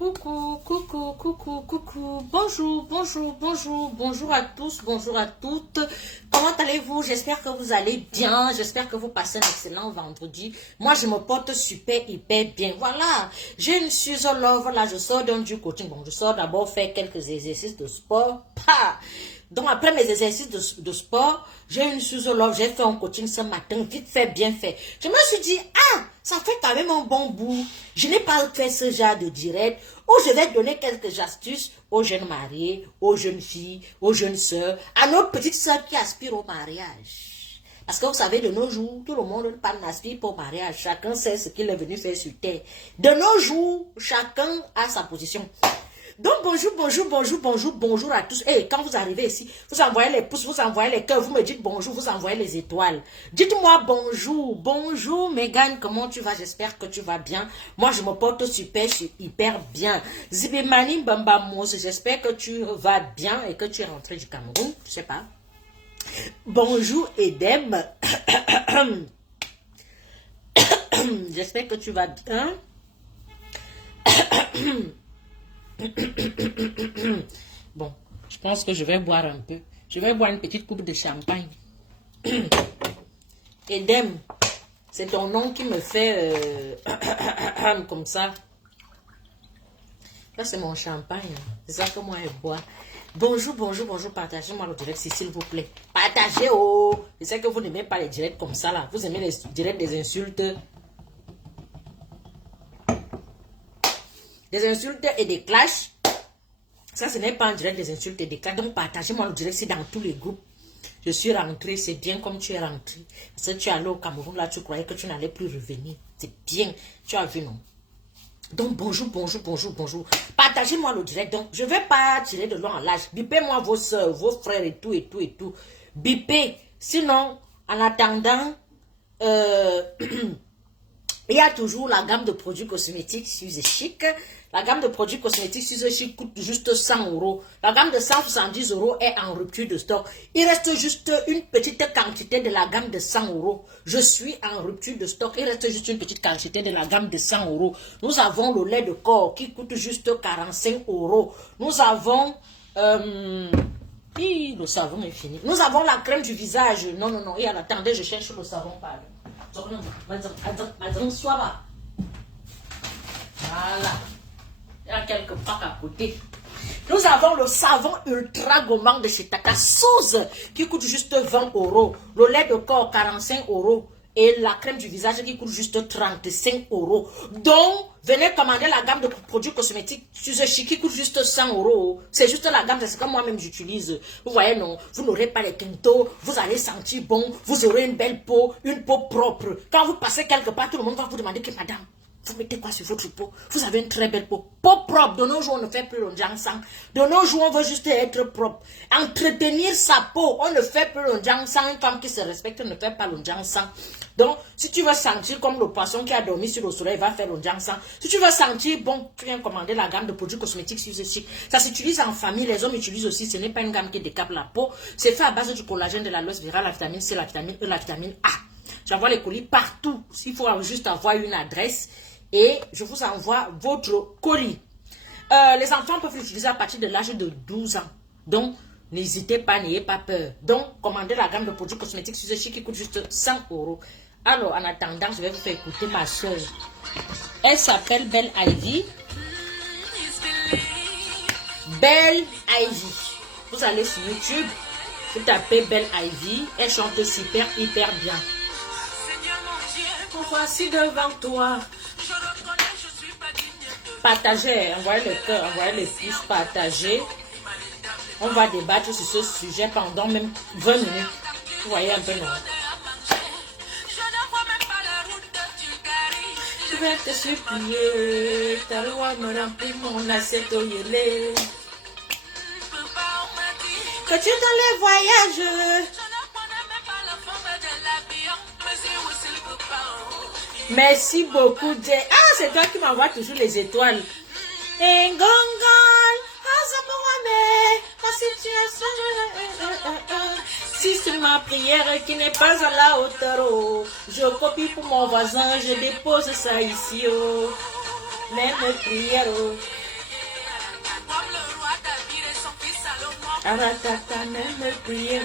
Coucou, coucou, coucou, coucou. Bonjour, bonjour, bonjour, bonjour à tous, bonjour à toutes. Comment allez-vous? J'espère que vous allez bien. J'espère que vous passez un excellent vendredi. Moi, je me porte super, hyper bien. Voilà. J'ai une Susan Love. Là, je sors donc du coaching. Bon, je sors d'abord faire quelques exercices de sport. Pa! Donc, après mes exercices de sport, j'ai une Susan Love. J'ai fait un coaching ce matin. Vite fait, bien fait. Je me suis dit, ah, ça fait quand même un bon bout. Je n'ai pas fait ce genre de direct où je vais donner quelques astuces aux jeunes mariés, aux jeunes filles, aux jeunes sœurs, à nos petites sœurs qui aspirent au mariage. Parce que vous savez, de nos jours, tout le monde n'aspire pas au mariage. Chacun sait ce qu'il est venu faire sur terre. De nos jours, chacun a sa position. Donc, bonjour, bonjour, bonjour, bonjour, bonjour à tous. Et quand vous arrivez ici, vous envoyez les pouces, vous envoyez les cœurs, vous me dites bonjour, vous envoyez les étoiles. Dites-moi bonjour, bonjour Megan, comment tu vas? J'espère que tu vas bien. Moi, je me porte super, je suis hyper bien. Zibimani Bambamos, j'espère que tu vas bien et que tu es rentré du Cameroun, je sais pas. Bonjour Edem. J'espère que tu vas bien. Bon, je pense que je vais boire un peu. Je vais boire une petite coupe de champagne. Edem, c'est ton nom qui me fait comme ça. Ça, c'est mon champagne. C'est ça que moi, je bois. Bonjour, bonjour, bonjour. Partagez-moi le direct, s'il vous plaît. Partagez, oh. Je sais que vous n'aimez pas les directs comme ça, là. Vous aimez les directs des insultes. Des insultes et des clashs. Ça, ce n'est pas un direct des insultes et des clashs. Donc, partagez-moi le direct, c'est dans tous les groupes. Je suis rentrée, c'est bien comme tu es rentrée. Parce que tu es allé au Cameroun, là, tu croyais que tu n'allais plus revenir. C'est bien. Tu as vu, non? Donc, bonjour, bonjour, bonjour, bonjour. Partagez-moi le direct. Donc, je ne vais pas tirer de long en large. Bipez-moi vos soeurs, vos frères et tout, et tout, et tout. Bipez. Sinon, en attendant, il y a toujours la gamme de produits cosmétiques Suze Chic. La gamme de produits cosmétiques Suze Chic coûte juste 100 €. La gamme de 170 € est en rupture de stock. Il reste juste une petite quantité de la gamme de 100 €. Je suis en rupture de stock. Il reste juste une petite quantité de la gamme de 100 €. Nous avons le lait de corps qui coûte juste 45 €. Nous avons... le savon est fini. Nous avons la crème du visage. Non, non, non. Et attendez, je cherche le savon. Pardon. Voilà. Il y a quelques packs à côté. Nous avons le savon ultra gourmand de chez Tata Suze qui coûte juste 20 €. Le lait de corps 45 €. Et la crème du visage qui coûte juste 35 €. Donc, venez commander la gamme de produits cosmétiques Suze Chic qui coûte juste 100 €. C'est juste la gamme, c'est ce que moi-même j'utilise. Vous voyez, non, vous n'aurez pas les quintos, vous allez sentir bon, vous aurez une belle peau, une peau propre. Quand vous passez quelque part, tout le monde va vous demander que madame, vous mettez quoi sur votre peau? Vous avez une très belle peau. Peau propre. De nos jours, on ne fait plus le sang. De nos jours, on veut juste être propre. Entretenir sa peau. On ne fait plus le sang. Une femme qui se respecte ne fait pas le sang. Donc, si tu veux sentir comme le poisson qui a dormi sur le soleil, va faire le sang. Si tu veux sentir bon, tu viens commander la gamme de produits cosmétiques Suze Chic. Ça s'utilise en famille. Les hommes utilisent aussi. Ce n'est pas une gamme qui décape la peau. C'est fait à base du collagène, de l'aloe vera, la vitamine C, la vitamine E, la vitamine A. J'envoie les colis partout. Il faut juste avoir une adresse. Et je vous envoie votre colis. Les enfants peuvent l'utiliser à partir de l'âge de 12 ans. Donc, n'hésitez pas, n'ayez pas peur. Donc, commandez la gamme de produits cosmétiques Suze Chic qui coûte juste 100 €. Alors, en attendant, je vais vous faire écouter ma soeur. Elle s'appelle Belle Ivy. Belle Ivy. Vous allez sur YouTube, vous tapez Belle Ivy. Elle chante super, hyper bien. Voici devant toi. Partagez, envoyez les cœurs, envoyez les pouces, partagez. On va débattre sur ce sujet pendant même 20 minutes. Vous voyez un peu, non? Je vais te supplier, ta loi me remplit mon assiette au yélé. Que tu dans les voyages. Merci beaucoup, Jay. Ah, c'est toi qui m'envoie toujours les étoiles. Ngongon, si c'est ma prière qui n'est pas à la hauteur, oh, je copie pour mon voisin, je dépose ça ici, oh. Même prière, oh. Aratata, même prière.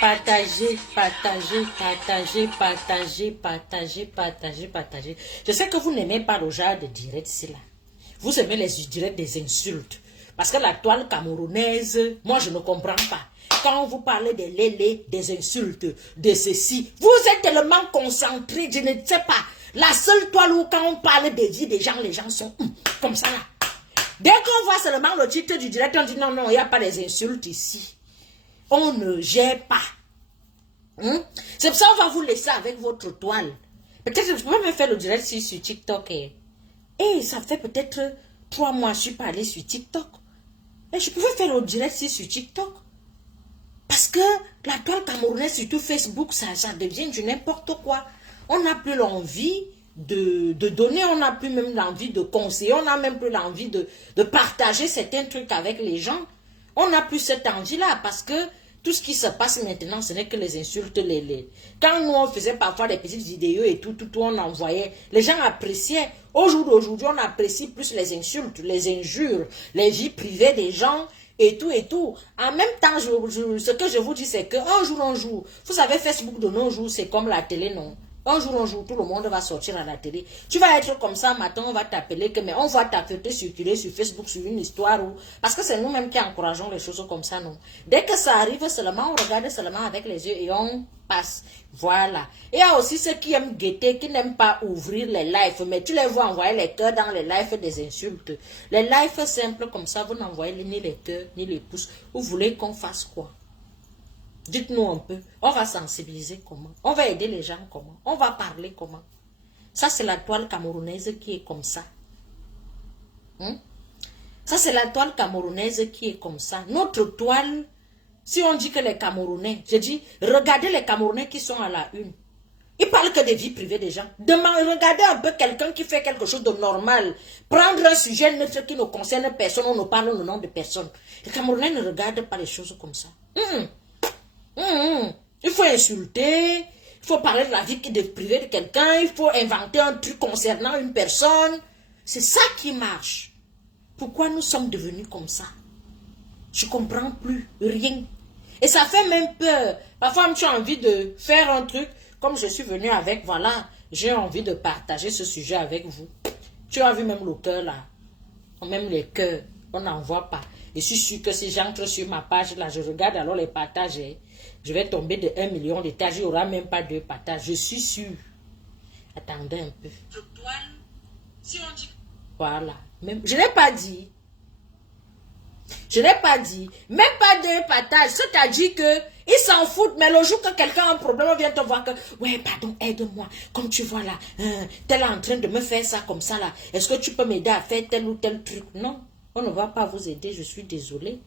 Partagez, partagez, partagez, partagez, partagez, partagez, partagez. Je sais que vous n'aimez pas le genre de direct ici là. Vous aimez les directs des insultes. Parce que la toile camerounaise, moi je ne comprends pas. Quand vous parlez des lélés, des insultes, de ceci, vous êtes tellement concentrés, je ne sais pas. La seule toile où quand on parle des vies des gens, les gens sont comme ça là. Dès qu'on voit seulement le titre du direct, on dit non, non, il n'y a pas des insultes ici. On ne gère pas. C'est pour ça qu'on va vous laisser avec votre toile. Peut-être que je peux même faire le direct sur TikTok. Et ça fait peut-être 3 mois que je suis pas allée sur TikTok. Et je pouvais faire le direct sur TikTok. Parce que la toile camerounaise, surtout Facebook, ça devient du n'importe quoi. On n'a plus l'envie de donner, on n'a plus même l'envie de conseiller, on n'a même plus l'envie de partager certains trucs avec les gens. On n'a plus cette envie-là parce que tout ce qui se passe maintenant, ce n'est que les insultes. Quand nous, on faisait parfois des petites vidéos et tout, on envoyait, les gens appréciaient. Au jour d'aujourd'hui, on apprécie plus les insultes, les injures, les vies privées des gens et tout et tout. En même temps, ce que je vous dis, c'est qu'un jour, vous savez, Facebook de nos jours, c'est comme la télé, non? Un jour, tout le monde va sortir à la télé. Tu vas être comme ça, matin, on va t'appeler, mais on va t'appeler circuler sur Facebook, sur une histoire. Parce que c'est nous-mêmes qui encourageons les choses comme ça, non? Dès que ça arrive seulement, on regarde seulement avec les yeux et on passe. Voilà. Il y a aussi ceux qui aiment guetter, qui n'aiment pas ouvrir les lives, mais tu les vois envoyer les cœurs dans les lives des insultes. Les lives simples comme ça, vous n'envoyez ni les cœurs, ni les pouces. Vous voulez qu'on fasse quoi? Dites-nous un peu, on va sensibiliser comment? On va aider les gens comment? On va parler comment? Ça, c'est la toile camerounaise qui est comme ça. Ça, c'est la toile camerounaise qui est comme ça. Notre toile, si on dit que les Camerounais, je dis, regardez les Camerounais qui sont à la une. Ils parlent que des vies privées des gens. Regardez un peu quelqu'un qui fait quelque chose de normal. Prendre un sujet neutre qui ne concerne personne, on ne parle au nom de personne. Les Camerounais ne regardent pas les choses comme ça. Il faut insulter, il faut parler de la vie privée de quelqu'un, il faut inventer un truc concernant une personne. C'est ça qui marche. Pourquoi nous sommes devenus comme ça? Je ne comprends plus rien. Et ça fait même peur. Parfois, tu as envie de faire un truc, comme je suis venue avec, voilà, j'ai envie de partager ce sujet avec vous. Tu as vu même le cœur là, même les cœurs, on n'en voit pas. Et je suis sûr que si j'entre sur ma page là, je regarde alors les partages, je vais tomber de 1 million de partages, il n'y aura même pas 2 partages, je suis sûr. Attendez un peu. Si on dit... Voilà. Même, je n'ai pas dit. Je n'ai pas dit. Même pas 2 partages. C'est-à-dire que ils s'en foutent. Mais le jour que quelqu'un a un problème, on vient te voir que, ouais, pardon, aide-moi. Comme tu vois là, t'es là en train de me faire ça comme ça là. Est-ce que tu peux m'aider à faire tel ou tel truc? Non. On ne va pas vous aider, je suis désolée.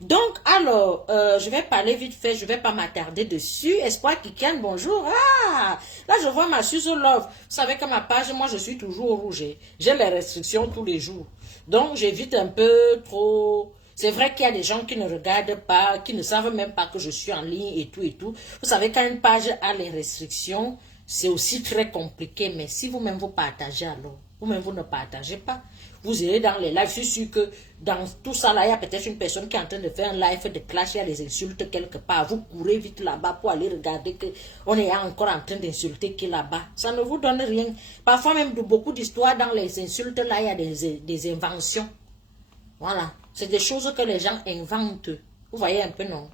Donc, alors, je vais parler vite fait, je ne vais pas m'attarder dessus. Espoir Kikian, bonjour. Ah, là, je vois ma Suzo Love. Vous savez que ma page, moi, je suis toujours au rouge. J'ai les restrictions tous les jours. Donc, j'évite un peu trop... C'est vrai qu'il y a des gens qui ne regardent pas, qui ne savent même pas que je suis en ligne et tout et tout. Vous savez, quand une page a les restrictions, c'est aussi très compliqué. Mais si vous-même vous partagez alors, vous-même vous ne partagez pas. Vous irez dans les lives, je suis sûr que dans tout ça là, il y a peut-être une personne qui est en train de faire un live de clash, il y a des insultes quelque part. Vous courez vite là-bas pour aller regarder qu'on est encore en train d'insulter qui est là-bas. Ça ne vous donne rien. Parfois même beaucoup d'histoires dans les insultes là, il y a des inventions. Voilà. C'est des choses que les gens inventent. Vous voyez un peu, non?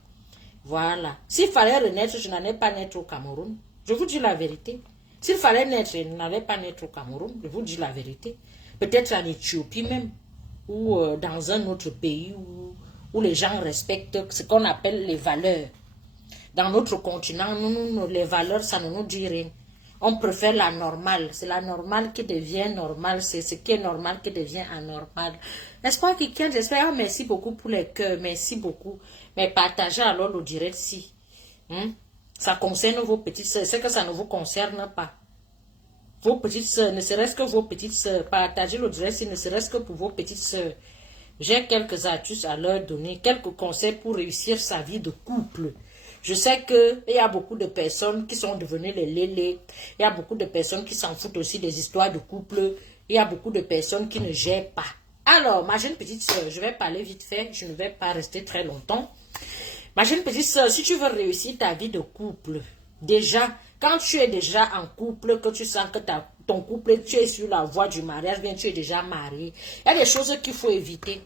Voilà. S'il fallait renaître, je n'allais pas naître au Cameroun. Je vous dis la vérité. S'il fallait naître, je n'allais pas naître au Cameroun. Je vous dis la vérité. Peut-être en Éthiopie même, ou dans un autre pays où les gens respectent ce qu'on appelle les valeurs. Dans notre continent, nous, les valeurs, ça ne nous dit rien. On préfère la normale. C'est la normale qui devient normale. C'est ce qui est normal qui devient anormal. N'est-ce pas, quelqu'un? J'espère. Oh, merci beaucoup pour les cœurs. Merci beaucoup. Mais partagez alors le direct si. Ça concerne vos petites soeurs. C'est que ça ne vous concerne pas. Vos petites soeurs, ne serait-ce que vos petites soeurs. Partagez le direct si ne serait-ce que pour vos petites soeurs. J'ai quelques astuces à leur donner. Quelques conseils pour réussir sa vie de couple. Je sais qu'il y a beaucoup de personnes qui sont devenues les lélés. Il y a beaucoup de personnes qui s'en foutent aussi des histoires de couple. Il y a beaucoup de personnes qui ne gèrent pas. Alors, ma jeune petite soeur, je vais parler vite fait. Je ne vais pas rester très longtemps. Ma jeune petite soeur, si tu veux réussir ta vie de couple, déjà, quand tu es déjà en couple, que tu sens que ton couple, tu es sur la voie du mariage, bien tu es déjà marié, il y a des choses qu'il faut éviter.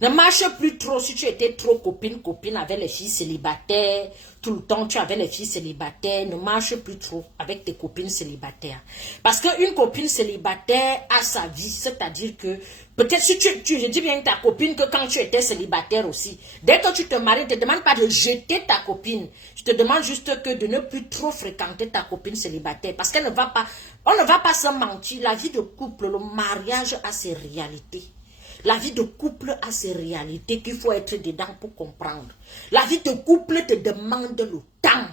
Ne marche plus trop si tu étais trop copine avec les filles célibataires. Tout le temps, tu avais les filles célibataires. Ne marche plus trop avec tes copines célibataires. Parce qu'une copine célibataire a sa vie. C'est-à-dire que, peut-être si je dis bien ta copine que quand tu étais célibataire aussi, dès que tu te maries, ne te demande pas de jeter ta copine. Je te demande juste que de ne plus trop fréquenter ta copine célibataire. Parce qu'elle ne va pas, on ne va pas se mentir. La vie de couple, le mariage a ses réalités. La vie de couple a ses réalités qu'il faut être dedans pour comprendre. La vie de couple te demande le temps.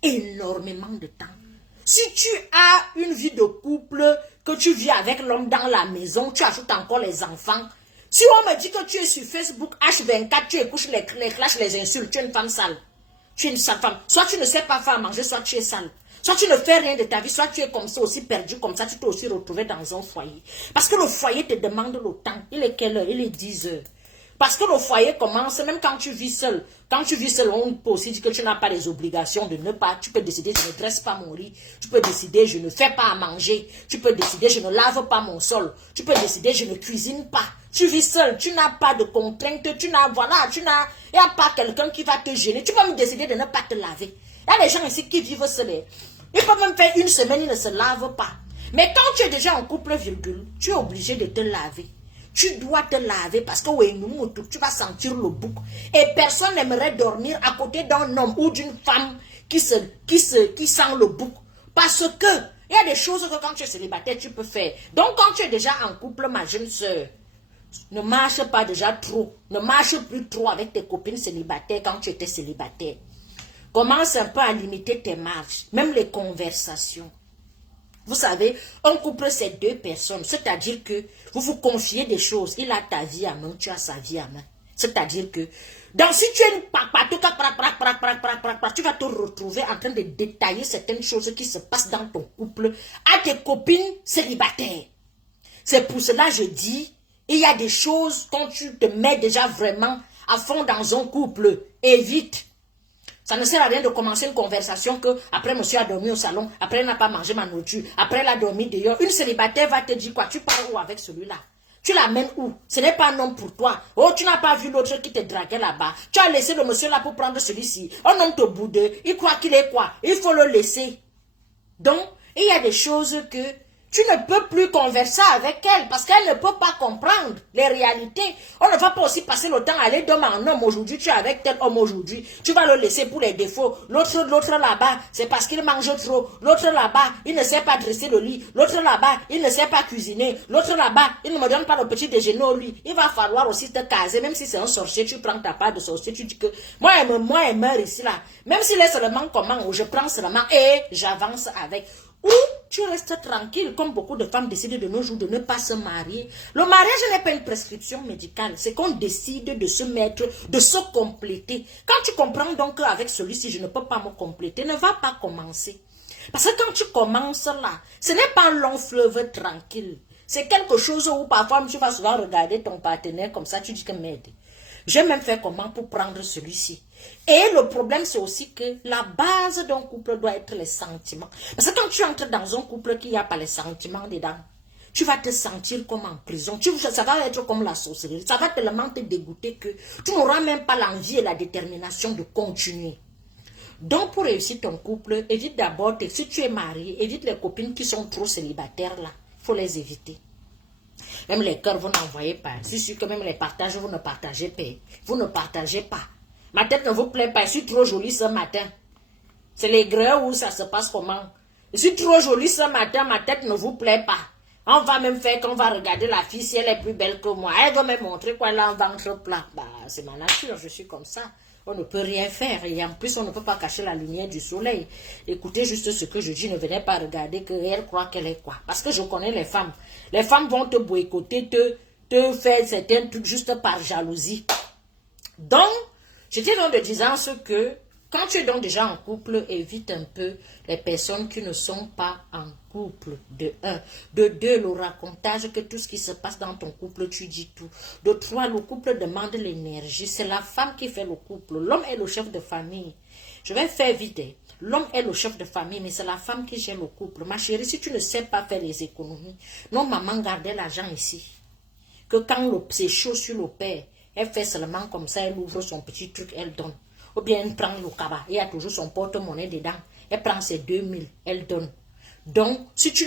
Énormément de temps. Si tu as une vie de couple, que tu vis avec l'homme dans la maison, tu ajoutes encore les enfants. Si on me dit que tu es sur Facebook H24, tu écoutes les clashs, les insultes, tu es une femme sale. Tu es une sale femme. Soit tu ne sais pas faire à manger, soit tu es sale. Soit tu ne fais rien de ta vie, soit tu es comme ça, aussi perdu comme ça, tu t'es aussi retrouvé dans un foyer. Parce que le foyer te demande le temps. Il est quelle heure? Il est 10 heures. Parce que le foyer commence, même quand tu vis seul. Quand tu vis seul, on peut aussi dire que tu n'as pas les obligations de ne pas. Tu peux décider, je ne dresse pas mon lit. Tu peux décider, je ne fais pas à manger. Tu peux décider, je ne lave pas mon sol. Tu peux décider, je ne cuisine pas. Tu vis seul, tu n'as pas de contraintes. Il n'y a pas quelqu'un qui va te gêner. Tu peux même décider de ne pas te laver. Il y a des gens ici qui vivent seuls. Ils peuvent même faire une semaine, ils ne se lavent pas. Mais quand tu es déjà en couple, virgule, tu es obligé de te laver. Tu dois te laver parce que tu vas sentir le bouc. Et personne n'aimerait dormir à côté d'un homme ou d'une femme qui sent le bouc. Parce que il y a des choses que quand tu es célibataire, tu peux faire. Donc quand tu es déjà en couple, ma jeune soeur, ne marche pas déjà trop. Ne marche plus trop avec tes copines célibataires quand tu étais célibataire. Commence un peu à limiter tes marches, même les conversations. Vous savez, un couple, c'est deux personnes. C'est-à-dire que vous vous confiez des choses. Il a ta vie à main, tu as sa vie à main. C'est-à-dire que, si tu es une tu vas te retrouver en train de détailler certaines choses qui se passent dans ton couple à tes copines célibataires. C'est pour cela que je dis, il y a des choses quand tu te mets déjà vraiment à fond dans un couple, évite. Ça ne sert à rien de commencer une conversation que après monsieur a dormi au salon, après il n'a pas mangé ma nourriture, après il a dormi dehors. Une célibataire va te dire quoi? Tu pars où avec celui-là? Tu l'amènes où? Ce n'est pas un homme pour toi. Oh, tu n'as pas vu l'autre qui te draguait là-bas. Tu as laissé le monsieur là pour prendre celui-ci. Un homme te boude. Il croit qu'il est quoi? Il faut le laisser. Donc, il y a des choses que tu ne peux plus converser avec elle parce qu'elle ne peut pas comprendre les réalités. On ne va pas aussi passer le temps à aller d'homme en homme. Aujourd'hui, tu es avec tel homme aujourd'hui. Tu vas le laisser pour les défauts. L'autre là-bas, c'est parce qu'il mange trop. L'autre là-bas, il ne sait pas dresser le lit. L'autre là-bas, il ne sait pas cuisiner. L'autre là-bas, il ne me donne pas le petit déjeuner au lit. Il va falloir aussi te caser. Même si c'est un sorcier, tu prends ta part de sorcier. Tu dis que moi, elle meurt ici là. Même s'il est seulement comment, je prends seulement et j'avance avec. Ou tu restes tranquille, comme beaucoup de femmes décident de nos jours de ne pas se marier. Le mariage n'est pas une prescription médicale, c'est qu'on décide de se mettre, de se compléter. Quand tu comprends donc qu'avec celui-ci, je ne peux pas me compléter, ne va pas commencer. Parce que quand tu commences là, ce n'est pas un long fleuve tranquille. C'est quelque chose où parfois tu vas souvent regarder ton partenaire comme ça, tu dis que merde. J'ai même fait comment pour prendre celui-ci. Et le problème, c'est aussi que la base d'un couple doit être les sentiments. Parce que quand tu entres dans un couple qui n'a pas les sentiments dedans, tu vas te sentir comme en prison. Ça va être comme la sorcellerie. Ça va tellement te dégoûter que tu n'auras même pas l'envie et la détermination de continuer. Donc, pour réussir ton couple, évite d'abord, si tu es marié, évite les copines qui sont trop célibataires là. Il faut les éviter. Même les cœurs, vous n'envoyez pas. C'est sûr que même les partages, vous ne partagez pas. Vous ne partagez pas. Ma tête ne vous plaît pas. Je suis trop jolie ce matin. C'est les grès où ça se passe comment? Je suis trop jolie ce matin. Ma tête ne vous plaît pas. On va même faire qu'on va regarder la fille si elle est plus belle que moi. Elle va me montrer quoi elle a un ventre plat. Bah, c'est ma nature. Je suis comme ça. On ne peut rien faire. Et en plus, on ne peut pas cacher la lumière du soleil. Écoutez juste ce que je dis. Ne venez pas regarder qu'elle croit qu'elle est quoi. Parce que je connais les femmes. Les femmes vont te boycotter, te faire certains trucs juste par jalousie. Donc, Je dis donc de disance que quand tu es donc déjà en couple, évite un peu les personnes qui ne sont pas en couple, de un. De deux, le racontage que tout ce qui se passe dans ton couple, tu dis tout. De trois, le couple demande l'énergie. C'est la femme qui fait le couple. L'homme est le chef de famille. Je vais faire vite. L'homme est le chef de famille, mais c'est la femme qui gère le couple. Ma chérie, si tu ne sais pas faire les économies, non, maman gardait l'argent ici. Que quand c'est chaud sur le père, elle fait seulement comme ça, elle ouvre son petit truc, elle donne. Ou bien elle prend le cabas, il y a toujours son porte-monnaie dedans. Elle prend ses 2000, elle donne. Donc, si tu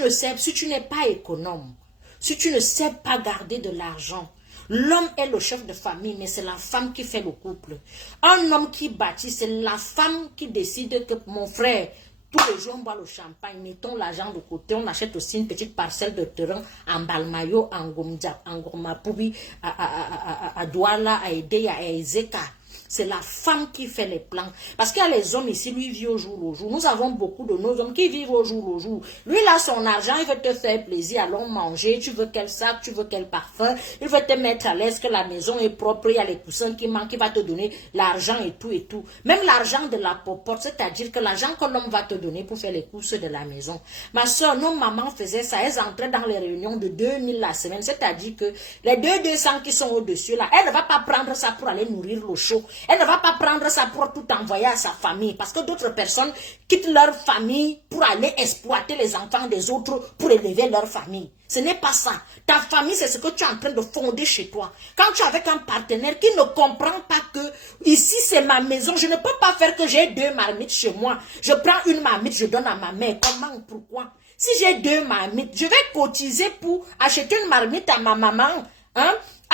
n'es pas économe, si tu ne sais pas garder de l'argent, l'homme est le chef de famille, mais c'est la femme qui fait le couple. Un homme qui bâtit, c'est la femme qui décide que mon frère, tous les jours on boit le champagne, mettons l'argent de côté, on achète aussi une petite parcelle de terrain en Balmayo, en Gomja, en Gormapoubi, à Douala, à Ede, à Ezeka. C'est la femme qui fait les plans. Parce qu'il y a les hommes ici, lui, vit au jour le jour. Nous avons beaucoup de nos hommes qui vivent au jour le jour. Lui, il a son argent, il veut te faire plaisir, allons manger, tu veux quel sac, tu veux quel parfum, il veut te mettre à l'aise que la maison est propre, il y a les coussins qui manquent, il va te donner l'argent et tout et tout. Même l'argent de la popote, c'est-à-dire que l'argent que l'homme va te donner pour faire les courses de la maison. Ma soeur, nos mamans faisaient ça, elles entraient dans les réunions de 2000 la semaine, c'est-à-dire que les 200 qui sont au-dessus là, elle ne va pas prendre ça pour aller nourrir le chaud. Elle ne va pas prendre ça pour tout envoyer à sa famille. Parce que d'autres personnes quittent leur famille pour aller exploiter les enfants des autres pour élever leur famille. Ce n'est pas ça. Ta famille, c'est ce que tu es en train de fonder chez toi. Quand tu es avec un partenaire qui ne comprend pas que ici c'est ma maison, je ne peux pas faire que j'ai 2 marmites chez moi. Je prends une marmite, je donne à ma mère. Comment? Pourquoi? Si j'ai 2 marmites, je vais cotiser pour acheter une marmite à ma maman. Hein?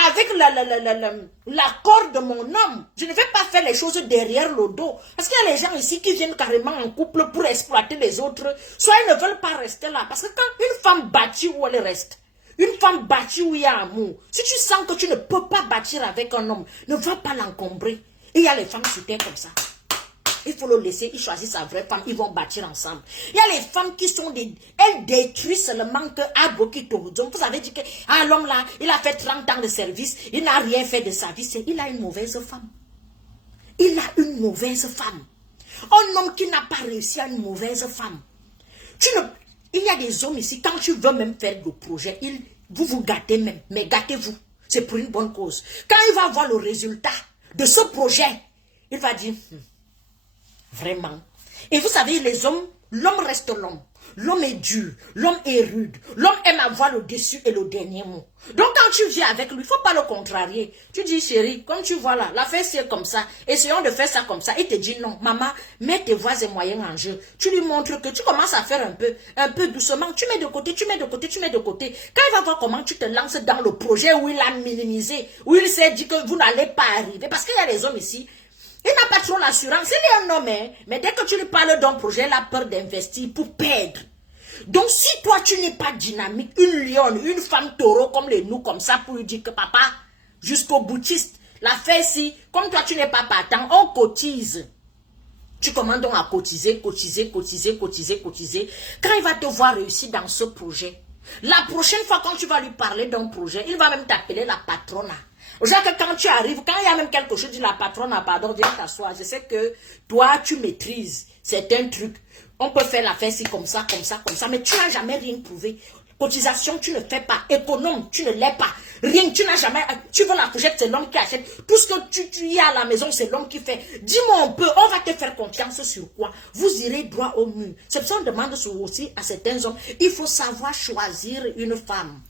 Avec l'accord de mon homme. Je ne vais pas faire les choses derrière le dos. Parce qu'il y a les gens ici qui viennent carrément en couple pour exploiter les autres. Soit ils ne veulent pas rester là. Parce que quand une femme bâtit où elle reste, une femme bâtie où il y a amour, si tu sens que tu ne peux pas bâtir avec un homme, ne va pas l'encombrer. Et il y a les femmes sur terre comme ça. Il faut le laisser, il choisit sa vraie femme, ils vont bâtir ensemble. Il y a les femmes qui sont elles détruisent seulement que donc vous avez dit que l'homme là, il a fait 30 ans de service, il n'a rien fait de sa vie, il a une mauvaise femme. Il a une mauvaise femme. Un homme qui n'a pas réussi à une mauvaise femme. Il y a des hommes ici, quand tu veux même faire le projet, vous vous gâtez même, mais gâtez-vous. C'est pour une bonne cause. Quand il va voir le résultat de ce projet, il va dire... Vraiment. Et vous savez, les hommes, l'homme reste l'homme. L'homme est dur, l'homme est rude, l'homme aime avoir le dessus et le dernier mot. Donc quand tu viens avec lui, il ne faut pas le contrarier. Tu dis, chérie, comme tu vois là, la fête c'est comme ça, essayons de faire ça comme ça. Il te dit non, maman, mets tes voies et moyens en jeu. Tu lui montres que tu commences à faire un peu doucement. Tu mets de côté, tu mets de côté, tu mets de côté. Quand il va voir comment tu te lances dans le projet où il a minimisé, où il s'est dit que vous n'allez pas arriver. Parce qu'il y a des hommes ici, il n'a pas trop l'assurance, il est un homme, hein? Mais dès que tu lui parles d'un projet, il a peur d'investir pour perdre. Donc si toi tu n'es pas dynamique, une lionne, une femme taureau comme les nous, comme ça, pour lui dire que papa, jusqu'au boutiste, la fait si, comme toi tu n'es pas partant, on cotise. Tu commandes donc à cotiser, cotiser, cotiser, cotiser, cotiser. Quand il va te voir réussir dans ce projet, la prochaine fois quand tu vas lui parler d'un projet, il va même t'appeler la patronne. Genre que quand tu arrives, quand il y a même quelque chose, dis la patronne, pardon, viens t'asseoir. Je sais que toi, tu maîtrises certains trucs. On peut faire la fête si comme ça, comme ça, comme ça, mais tu n'as jamais rien prouvé. Cotisation, tu ne fais pas. Économe, tu ne l'es pas. Rien, tu n'as jamais... Tu veux la fourchette, c'est l'homme qui achète. Tout ce que tu y as à la maison, c'est l'homme qui fait. Dis-moi un peu, on va te faire confiance sur quoi? Vous irez droit au mur. C'est pour ça qu'on demande aussi à certains hommes, il faut savoir choisir une femme.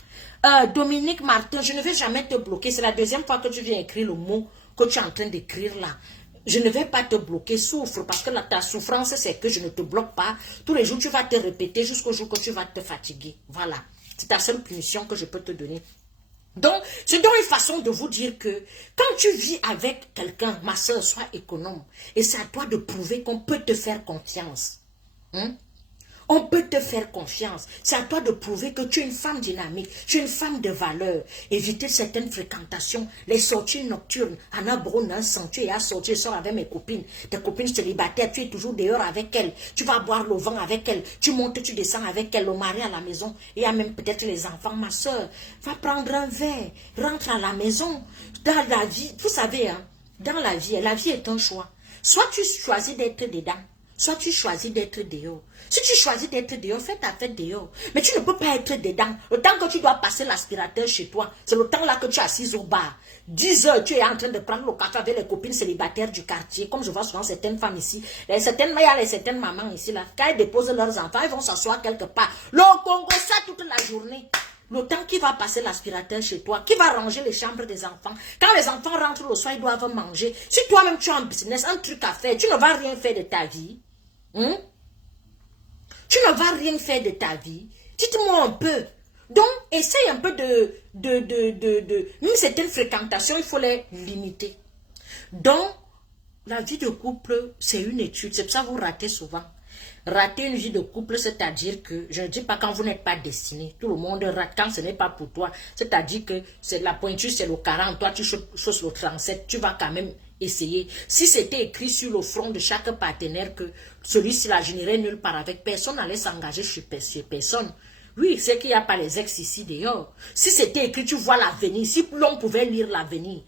Dominique Martin, je ne vais jamais te bloquer. C'est la deuxième fois que tu viens écrire le mot que tu es en train d'écrire là. Je ne vais pas te bloquer, souffre, parce que ta souffrance, c'est que je ne te bloque pas. Tous les jours, tu vas te répéter jusqu'au jour que tu vas te fatiguer. Voilà. C'est ta seule punition que je peux te donner. Donc, c'est donc une façon de vous dire que quand tu vis avec quelqu'un, ma soeur, sois économe. Et c'est à toi de prouver qu'on peut te faire confiance. On peut te faire confiance. C'est à toi de prouver que tu es une femme dynamique, tu es une femme de valeur. Éviter certaines fréquentations, les sorties nocturnes. Anna Brun, tu es à sortir, je sors avec mes copines. Tes copines célibataires, tu es toujours dehors avec elles. Tu vas boire le vin avec elles. Tu montes, tu descends avec elles, le mari à la maison. Il y a même peut-être les enfants. Ma soeur, va prendre un verre, rentre à la maison. Dans la vie, vous savez, hein, Dans la vie est un choix. Soit tu choisis d'être dedans, soit tu choisis d'être dehors. Si tu choisis d'être dehors, fais ta fête dehors. Mais tu ne peux pas être dedans. Le temps que tu dois passer l'aspirateur chez toi, c'est le temps là que tu es assise au bar. 10 heures, tu es en train de prendre le café avec les copines célibataires du quartier. Comme je vois souvent certaines femmes ici. Il y a certaines mamans ici là. Quand elles déposent leurs enfants, ils vont s'asseoir quelque part. Le Congo, ça toute la journée. Le temps qui va passer l'aspirateur chez toi, qui va ranger les chambres des enfants. Quand les enfants rentrent le soir, ils doivent manger. Si toi-même tu as un business, un truc à faire, tu ne vas rien faire de ta vie. Tu ne vas rien faire de ta vie. Dites-moi un peu. Donc, essaye un peu même certaines fréquentations, il faut les limiter. Donc, la vie de couple, c'est une étude. C'est pour ça que vous ratez souvent. Rater une vie de couple, c'est-à-dire que, je ne dis pas quand vous n'êtes pas destiné. Tout le monde rate quand ce n'est pas pour toi. C'est-à-dire que c'est la pointure, c'est le 40. Toi, tu choses le 37. Tu vas quand même essayer. Si c'était écrit sur le front de chaque partenaire que celui-ci là, je n'irai nulle part avec personne, n'allait s'engager chez personne. Oui, c'est qu'il n'y a pas les ex ici dehors. Si c'était écrit, tu vois l'avenir. Si l'on pouvait lire l'avenir.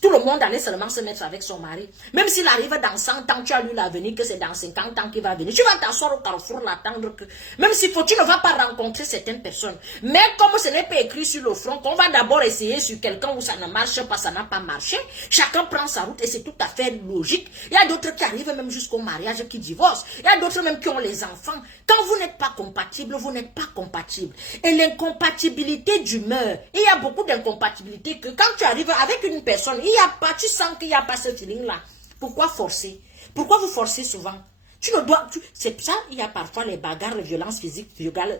Tout le monde allait seulement se mettre avec son mari. Même s'il arrive dans 100 ans, tu as lu l'avenir, que c'est dans 50 ans qu'il va venir. Tu vas t'asseoir au carrefour, l'attendre que... Même s'il faut, tu ne vas pas rencontrer certaines personnes. Mais comme ce n'est pas écrit sur le front, qu'on va d'abord essayer sur quelqu'un où ça ne marche pas, ça n'a pas marché. Chacun prend sa route et c'est tout à fait logique. Il y a d'autres qui arrivent même jusqu'au mariage, qui divorcent. Il y a d'autres même qui ont les enfants. Quand vous n'êtes pas compatible, vous n'êtes pas compatible. Et l'incompatibilité d'humeur, il y a beaucoup d'incompatibilité que quand tu arrives avec une personne, il y a pas, tu sens qu'il n'y a pas ce feeling-là. Pourquoi forcer? Pourquoi vous forcez souvent? Tu ne dois, c'est ça, il y a parfois les bagarres, les violences physiques,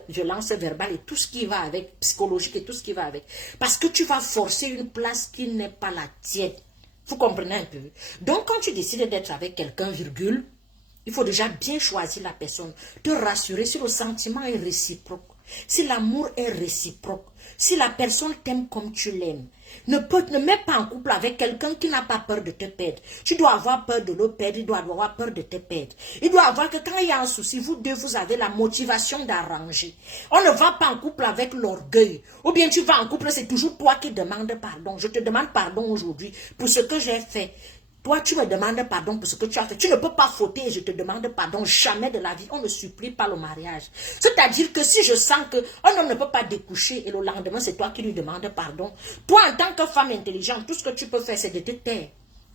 violences verbales et tout ce qui va avec, psychologique et tout ce qui va avec. Parce que tu vas forcer une place qui n'est pas la tienne. Vous comprenez un peu? Donc quand tu décides d'être avec quelqu'un, virgule, il faut déjà bien choisir la personne, te rassurer si le sentiment est réciproque, si l'amour est réciproque, si la personne t'aime comme tu l'aimes. Ne mets pas en couple avec quelqu'un qui n'a pas peur de te perdre. Tu dois avoir peur de le perdre, il doit avoir peur de te perdre. Il doit avoir que quand il y a un souci, vous deux, vous avez la motivation d'arranger. On ne va pas en couple avec l'orgueil. Ou bien tu vas en couple, c'est toujours toi qui demandes pardon. Je te demande pardon aujourd'hui pour ce que j'ai fait. Toi, tu me demandes pardon pour ce que tu as fait. Tu ne peux pas fauter et je te demande pardon. Jamais de la vie. On ne supplie pas le mariage. C'est-à-dire que si je sens qu'un homme ne peut pas découcher et le lendemain, c'est toi qui lui demandes pardon. Toi, en tant que femme intelligente, tout ce que tu peux faire, c'est de te taire.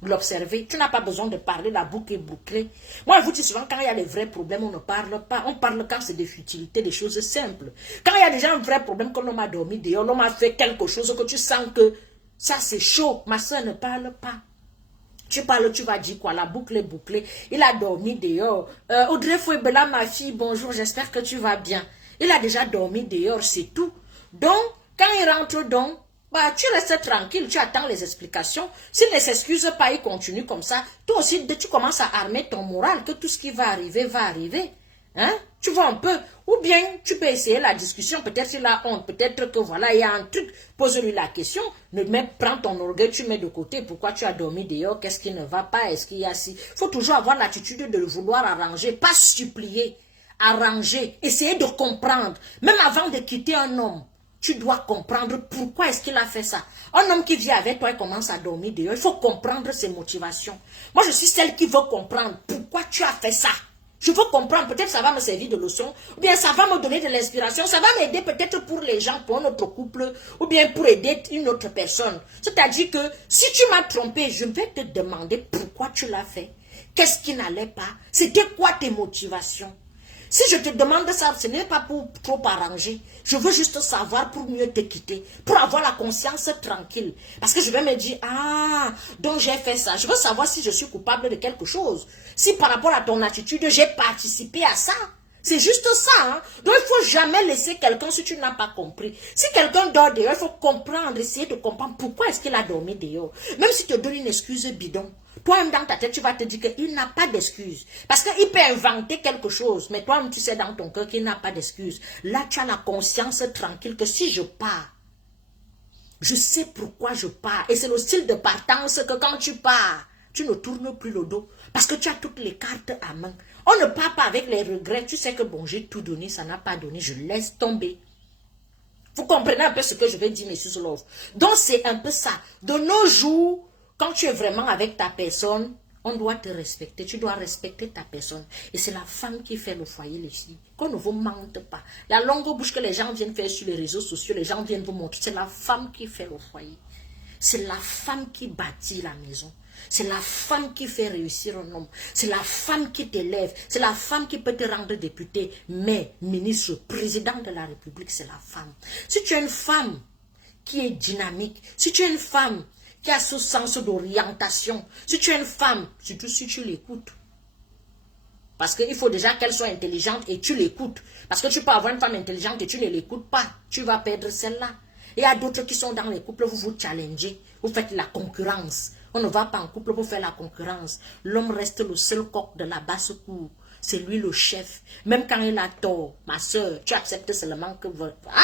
L'observer. Tu n'as pas besoin de parler, la boucle est bouclée. Moi, je vous dis souvent, quand il y a les vrais problèmes, on ne parle pas. On parle quand c'est des futilités, des choses simples. Quand il y a déjà un vrai problème, que l'homme a dormi dehors, l'homme a fait quelque chose que tu sens que ça c'est chaud. Ma soeur ne parle pas. Tu parles, tu vas dire quoi? La boucle est bouclée. Il a dormi dehors. Audrey Fouébela, ma fille, bonjour, j'espère que tu vas bien. Il a déjà dormi dehors, c'est tout. Donc, quand il rentre donc, bah, tu restes tranquille, tu attends les explications. S'il ne s'excuse pas, il continue comme ça. Toi aussi, tu commences à armer ton moral, que tout ce qui va arriver, va arriver. Hein? Tu vois un peu. Ou bien, tu peux essayer la discussion. Peut-être il a honte. Peut-être que voilà, il y a un truc. Pose-lui la question. Prends ton orgueil, tu mets de côté. Pourquoi tu as dormi dehors? Qu'est-ce qui ne va pas? Est-ce qu'il y a si... Il faut toujours avoir l'attitude de vouloir arranger. Pas supplier. Arranger. Essayer de comprendre. Même avant de quitter un homme, tu dois comprendre pourquoi est-ce qu'il a fait ça. Un homme qui vient avec toi et commence à dormir dehors, il faut comprendre ses motivations. Moi, je suis celle qui veut comprendre pourquoi tu as fait ça. Je veux comprendre, peut-être ça va me servir de leçon, ou bien ça va me donner de l'inspiration, ça va m'aider peut-être pour les gens, pour notre couple, ou bien pour aider une autre personne. C'est-à-dire que si tu m'as trompé, je vais te demander pourquoi tu l'as fait. Qu'est-ce qui n'allait pas? C'était quoi tes motivations? Si je te demande ça, ce n'est pas pour trop arranger. Je veux juste savoir pour mieux te quitter. Pour avoir la conscience tranquille. Parce que je vais me dire, ah, donc j'ai fait ça. Je veux savoir si je suis coupable de quelque chose. Si par rapport à ton attitude, j'ai participé à ça. C'est juste ça. Hein? Donc il ne faut jamais laisser quelqu'un si tu n'as pas compris. Si quelqu'un dort dehors, il faut comprendre, essayer de comprendre pourquoi est-ce qu'il a dormi dehors. Même si tu te donnes une excuse bidon. Toi-même dans ta tête, tu vas te dire qu'il n'a pas d'excuse. Parce qu'il peut inventer quelque chose, mais toi-même tu sais dans ton cœur qu'il n'a pas d'excuse. Là, tu as la conscience tranquille que si je pars, je sais pourquoi je pars. Et c'est le style de partance que quand tu pars, tu ne tournes plus le dos. Parce que tu as toutes les cartes à main. On ne part pas avec les regrets. Tu sais que bon, j'ai tout donné, ça n'a pas donné, je laisse tomber. Vous comprenez un peu ce que je vais dire, Mrs. Love. Donc c'est un peu ça. De nos jours, quand tu es vraiment avec ta personne, on doit te respecter, tu dois respecter ta personne. Et c'est la femme qui fait le foyer, les filles. Qu'on ne vous mente pas. La longue bouche que les gens viennent faire sur les réseaux sociaux, les gens viennent vous montrer, c'est la femme qui fait le foyer. C'est la femme qui bâtit la maison. C'est la femme qui fait réussir un homme. C'est la femme qui t'élève. C'est la femme qui peut te rendre député, mais ministre, président de la République, c'est la femme. Si tu es une femme qui est dynamique, si tu es une femme qui a ce sens d'orientation, si tu es une femme, surtout si tu l'écoutes. Parce qu'il faut déjà qu'elle soit intelligente et tu l'écoutes. Parce que tu peux avoir une femme intelligente et tu ne l'écoutes pas. Tu vas perdre celle-là. Il y a d'autres qui sont dans les couples, vous vous challengez, vous faites la concurrence. On ne va pas en couple pour faire la concurrence. L'homme reste le seul coq de la basse cour. C'est lui le chef. Même quand il a tort, ma soeur, tu acceptes seulement que... Ah,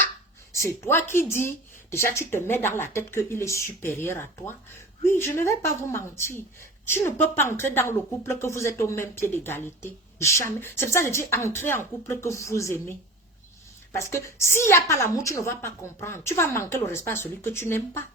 c'est toi qui dis. Déjà, tu te mets dans la tête qu'il est supérieur à toi. Oui, je ne vais pas vous mentir. Tu ne peux pas entrer dans le couple que vous êtes au même pied d'égalité. Jamais. C'est pour ça que je dis entrer en couple que vous vous aimez. Parce que s'il n'y a pas l'amour, tu ne vas pas comprendre. Tu vas manquer le respect à celui que tu n'aimes pas.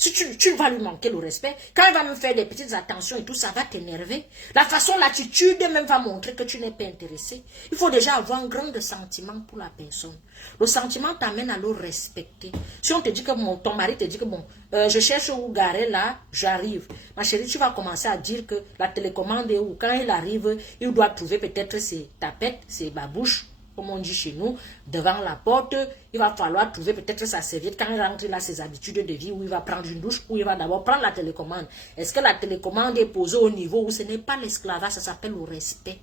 Si tu vas lui manquer le respect, quand il va me faire des petites attentions et tout, ça va t'énerver. La façon, l'attitude même va montrer que tu n'es pas intéressé. Il faut déjà avoir un grand sentiment pour la personne. Le sentiment t'amène à le respecter. Si on te dit que ton mari te dit que bon, je cherche où garer là, j'arrive. Ma chérie, tu vas commencer à dire que la télécommande est où. Quand il arrive, il doit trouver peut-être ses tapettes, ses babouches, comme on dit chez nous, devant la porte. Il va falloir trouver peut-être sa serviette. Quand il rentre, il a ses habitudes de vie, où il va prendre une douche, où il va d'abord prendre la télécommande. Est-ce que la télécommande est posée au niveau où ce n'est pas l'esclavage, ça s'appelle le respect.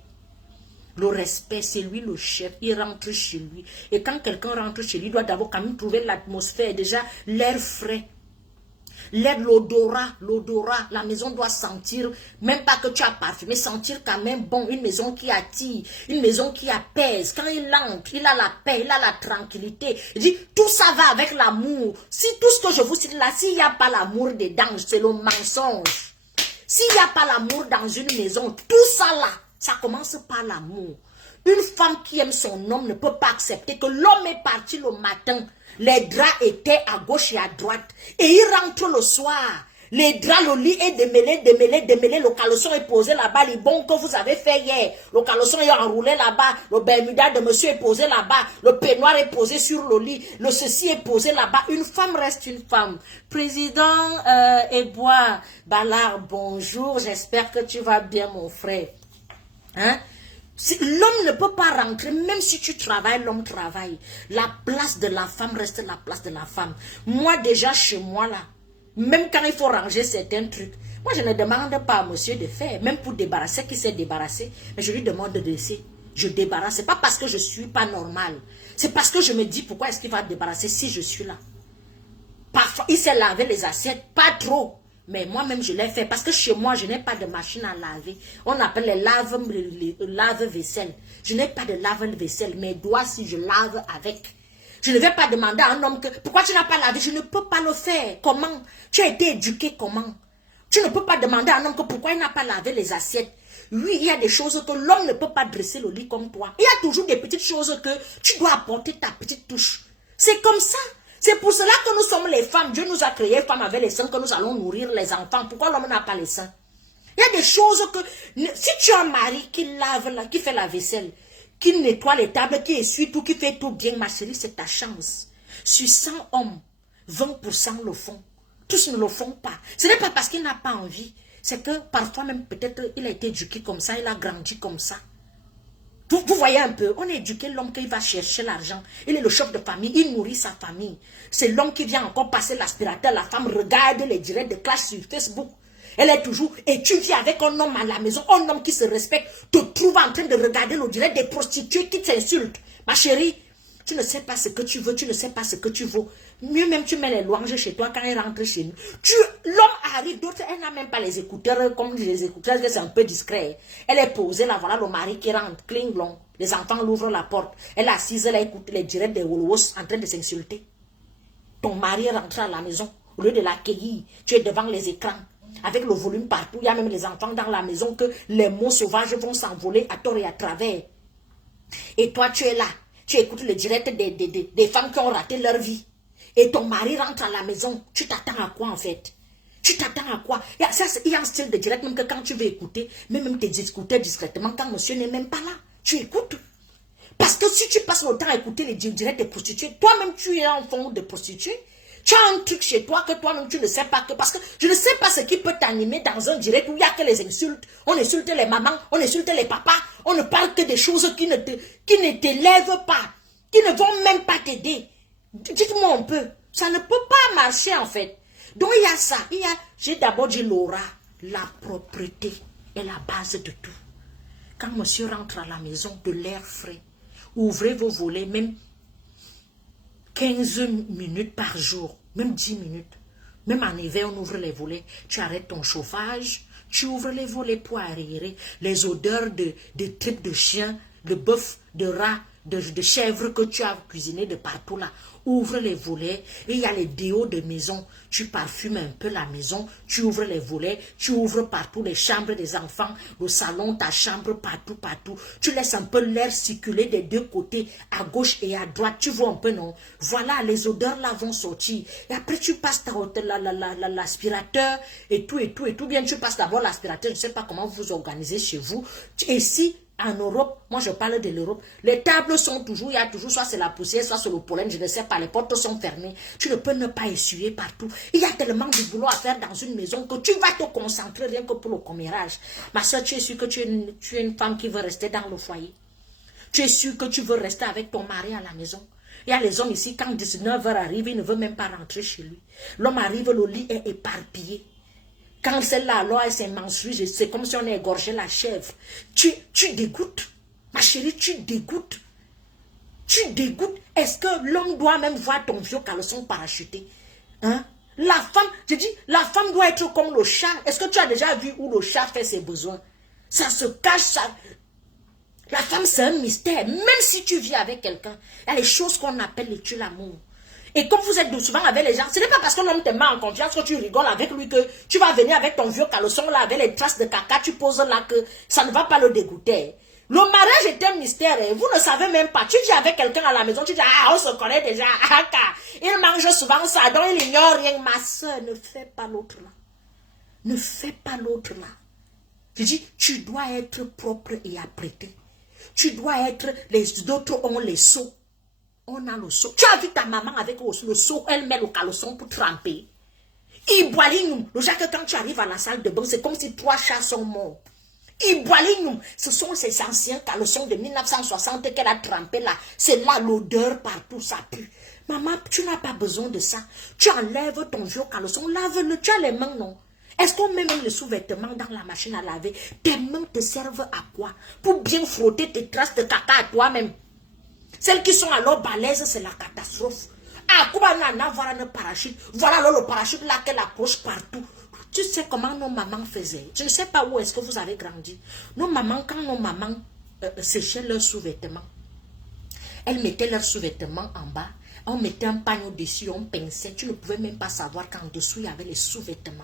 Le respect, c'est lui le chef, il rentre chez lui. Et quand quelqu'un rentre chez lui, il doit d'abord quand même trouver l'atmosphère, déjà l'air frais. L'air, l'odorat, la maison doit sentir, même pas que tu as parfumé, sentir quand même bon, une maison qui attire, une maison qui apaise. Quand il entre, il a la paix, il a la tranquillité. Il dit, tout ça va avec l'amour. Si tout ce que je vous cite là, s'il n'y a pas l'amour dedans, c'est le mensonge. S'il n'y a pas l'amour dans une maison, tout ça là, ça commence par l'amour. Une femme qui aime son homme ne peut pas accepter que l'homme est parti le matin. Les draps étaient à gauche et à droite. Et il rentre le soir. Les draps, le lit est démêlé. Le caleçon est posé là-bas. Les bons que vous avez fait hier. Le caleçon est enroulé là-bas. Le bermuda de monsieur est posé là-bas. Le peignoir est posé sur le lit. Le ceci est posé là-bas. Une femme reste une femme. Président Ebois Ballard, bonjour. J'espère que tu vas bien, mon frère. Hein? L'homme ne peut pas rentrer, même si tu travailles, l'homme travaille. La place de la femme reste la place de la femme. Moi, déjà, chez moi, là, même quand il faut ranger certains trucs, moi, je ne demande pas à monsieur de faire, même pour débarrasser, qui s'est débarrassé, mais je lui demande de laisser. Je débarrasse. C'est pas parce que je suis pas normal. C'est parce que je me dis, pourquoi est-ce qu'il va débarrasser si je suis là? Parfois, il s'est lavé les assiettes, pas trop. Mais moi-même, je l'ai fait parce que chez moi, je n'ai pas de machine à laver. On appelle les lave-vaisselle. Je n'ai pas de lave-vaisselle. Mes doigts, si je lave avec. Je ne vais pas demander à un homme que, pourquoi tu n'as pas lavé? Je ne peux pas le faire. Comment? Tu as été éduqué comment? Tu ne peux pas demander à un homme que pourquoi il n'a pas lavé les assiettes. Oui, il y a des choses que l'homme ne peut pas dresser le lit comme toi. Il y a toujours des petites choses que tu dois apporter ta petite touche. C'est comme ça. C'est pour cela que nous sommes les femmes. Dieu nous a créé femmes avec les seins, que nous allons nourrir les enfants. Pourquoi l'homme n'a pas les seins? Il y a des choses que... Si tu as un mari qui lave, qui fait la vaisselle, qui nettoie les tables, qui essuie tout, qui fait tout bien, ma chérie, c'est ta chance. Sur 100 hommes, 20% le font. Tous ne le font pas. Ce n'est pas parce qu'il n'a pas envie. C'est que parfois même, peut-être, il a été éduqué comme ça, il a grandi comme ça. Vous voyez un peu, on a éduqué l'homme qui va chercher l'argent. Il est le chef de famille, il nourrit sa famille. C'est l'homme qui vient encore passer l'aspirateur. La femme regarde les directs de clash sur Facebook. Elle est toujours, et tu vis avec un homme à la maison, un homme qui se respecte, te trouve en train de regarder le direct des prostituées qui t'insultent. Ma chérie, tu ne sais pas ce que tu veux, tu ne sais pas ce que tu vaux. Mieux même, tu mets les louanges chez toi quand elle rentre chez nous. L'homme arrive, d'autres, elle n'a même pas les écouteurs, comme les écouteurs, c'est un peu discret. Elle est posée là, voilà le mari qui rentre, cling long. Les enfants l'ouvrent la porte. Elle est assise, elle écoute les directs des Wolowos en train de s'insulter. Ton mari rentre à la maison, au lieu de l'accueillir, tu es devant les écrans. Avec le volume partout, il y a même les enfants dans la maison que les mots sauvages vont s'envoler à tort et à travers. Et toi, tu es là. Tu écoutes le direct des femmes qui ont raté leur vie. Et ton mari rentre à la maison. Tu t'attends à quoi en fait? Tu t'attends à quoi? Il y a un style de direct, même que quand tu veux écouter, même tes écouteurs discrètement, quand monsieur n'est même pas là, tu écoutes. Parce que si tu passes le temps à écouter les directs des prostituées, toi-même tu es enfant de prostituée, tu as un truc chez toi que toi-même tu ne sais pas que, parce que je ne sais pas ce qui peut t'animer dans un direct où il n'y a que les insultes, on insulte les mamans, on insulte les papas, on ne parle que des choses qui ne t'élèvent pas, qui ne vont même pas t'aider. Dites-moi un peu, ça ne peut pas marcher en fait. Donc il y a ça, j'ai d'abord dit l'aura, la propreté est la base de tout. Quand monsieur rentre à la maison, de l'air frais, ouvrez vos volets, même 15 minutes par jour, même 10 minutes. Même en hiver, on ouvre les volets. Tu arrêtes ton chauffage, tu ouvres les volets pour aérer les odeurs de tripes de chien, de bœuf, de rat, de chèvre que tu as cuisiné de partout là. Ouvre les volets et il y a les déos de maison. Tu parfumes un peu la maison, tu ouvres les volets, tu ouvres partout les chambres des enfants, le salon, ta chambre, partout, partout. Tu laisses un peu l'air circuler des deux côtés, à gauche et à droite. Tu vois un peu, non? Voilà, les odeurs là vont sortir. Et après, tu passes l'aspirateur et tout. Bien, tu passes d'abord l'aspirateur. Je ne sais pas comment vous organisez chez vous. Et si en Europe, moi je parle de l'Europe, les tables sont toujours, il y a toujours, soit c'est la poussière, soit c'est le pollen, je ne sais pas, les portes sont fermées, tu ne peux ne pas essuyer partout. Il y a tellement de boulot à faire dans une maison que tu vas te concentrer rien que pour le commérage. Ma soeur, tu es sûre que tu es une femme qui veut rester dans le foyer. Tu es sûre que tu veux rester avec ton mari à la maison. Il y a les hommes ici, quand 19h arrive, il ne veut même pas rentrer chez lui. L'homme arrive, le lit est éparpillé. Quand celle-là, alors, elle s'est menstruée, c'est comme si on a égorgé la chèvre. Tu dégoûtes. Ma chérie, tu dégoûtes. Tu dégoûtes. Est-ce que l'homme doit même voir ton vieux caleçon parachuté? Hein? La femme, je dis, la femme doit être comme le chat. Est-ce que tu as déjà vu où le chat fait ses besoins? Ça se cache, ça. La femme, c'est un mystère. Même si tu vis avec quelqu'un, il y a les choses qu'on appelle les tues l'amour. Et comme vous êtes souvent avec les gens, ce n'est pas parce que l'homme te met en confiance que tu rigoles avec lui que tu vas venir avec ton vieux caleçon là, avec les traces de caca, tu poses là que ça ne va pas le dégoûter. Le mariage est un mystère, vous ne savez même pas. Tu vis avec quelqu'un à la maison, tu dis, ah, on se connaît déjà, il mange souvent ça, donc il ignore rien. Ma soeur, ne fais pas l'autre là. Ne fais pas l'autre là. Je dis, tu dois être propre et apprêté. Tu dois être, les autres ont les seaux. On a le seau. Tu as vu ta maman avec le seau, elle met le caleçon pour tremper. Iboalinoum. Le Jacques, quand tu arrives à la salle de bain, c'est comme si 3 chats sont morts. Iboalinoum. Ce sont ces anciens caleçons de 1960 qu'elle a trempés là. C'est là l'odeur partout, ça pue. Maman, tu n'as pas besoin de ça. Tu enlèves ton vieux caleçon, lave-le. Tu as les mains, non? Est-ce qu'on met même les sous-vêtements dans la machine à laver? Tes mains te servent à quoi? Pour bien frotter tes traces de caca à toi-même. Celles qui sont alors balèzes, c'est la catastrophe. Ah, Koubanana, voilà le parachute. Voilà alors le parachute là qu'elle accroche partout. Tu sais comment nos mamans faisaient? Je ne sais pas où est-ce que vous avez grandi. Nos mamans, quand nos mamans séchaient leurs sous-vêtements, elles mettaient leurs sous-vêtements en bas. On mettait un pagne au-dessus, on pinçait. Tu ne pouvais même pas savoir qu'en dessous, il y avait les sous-vêtements.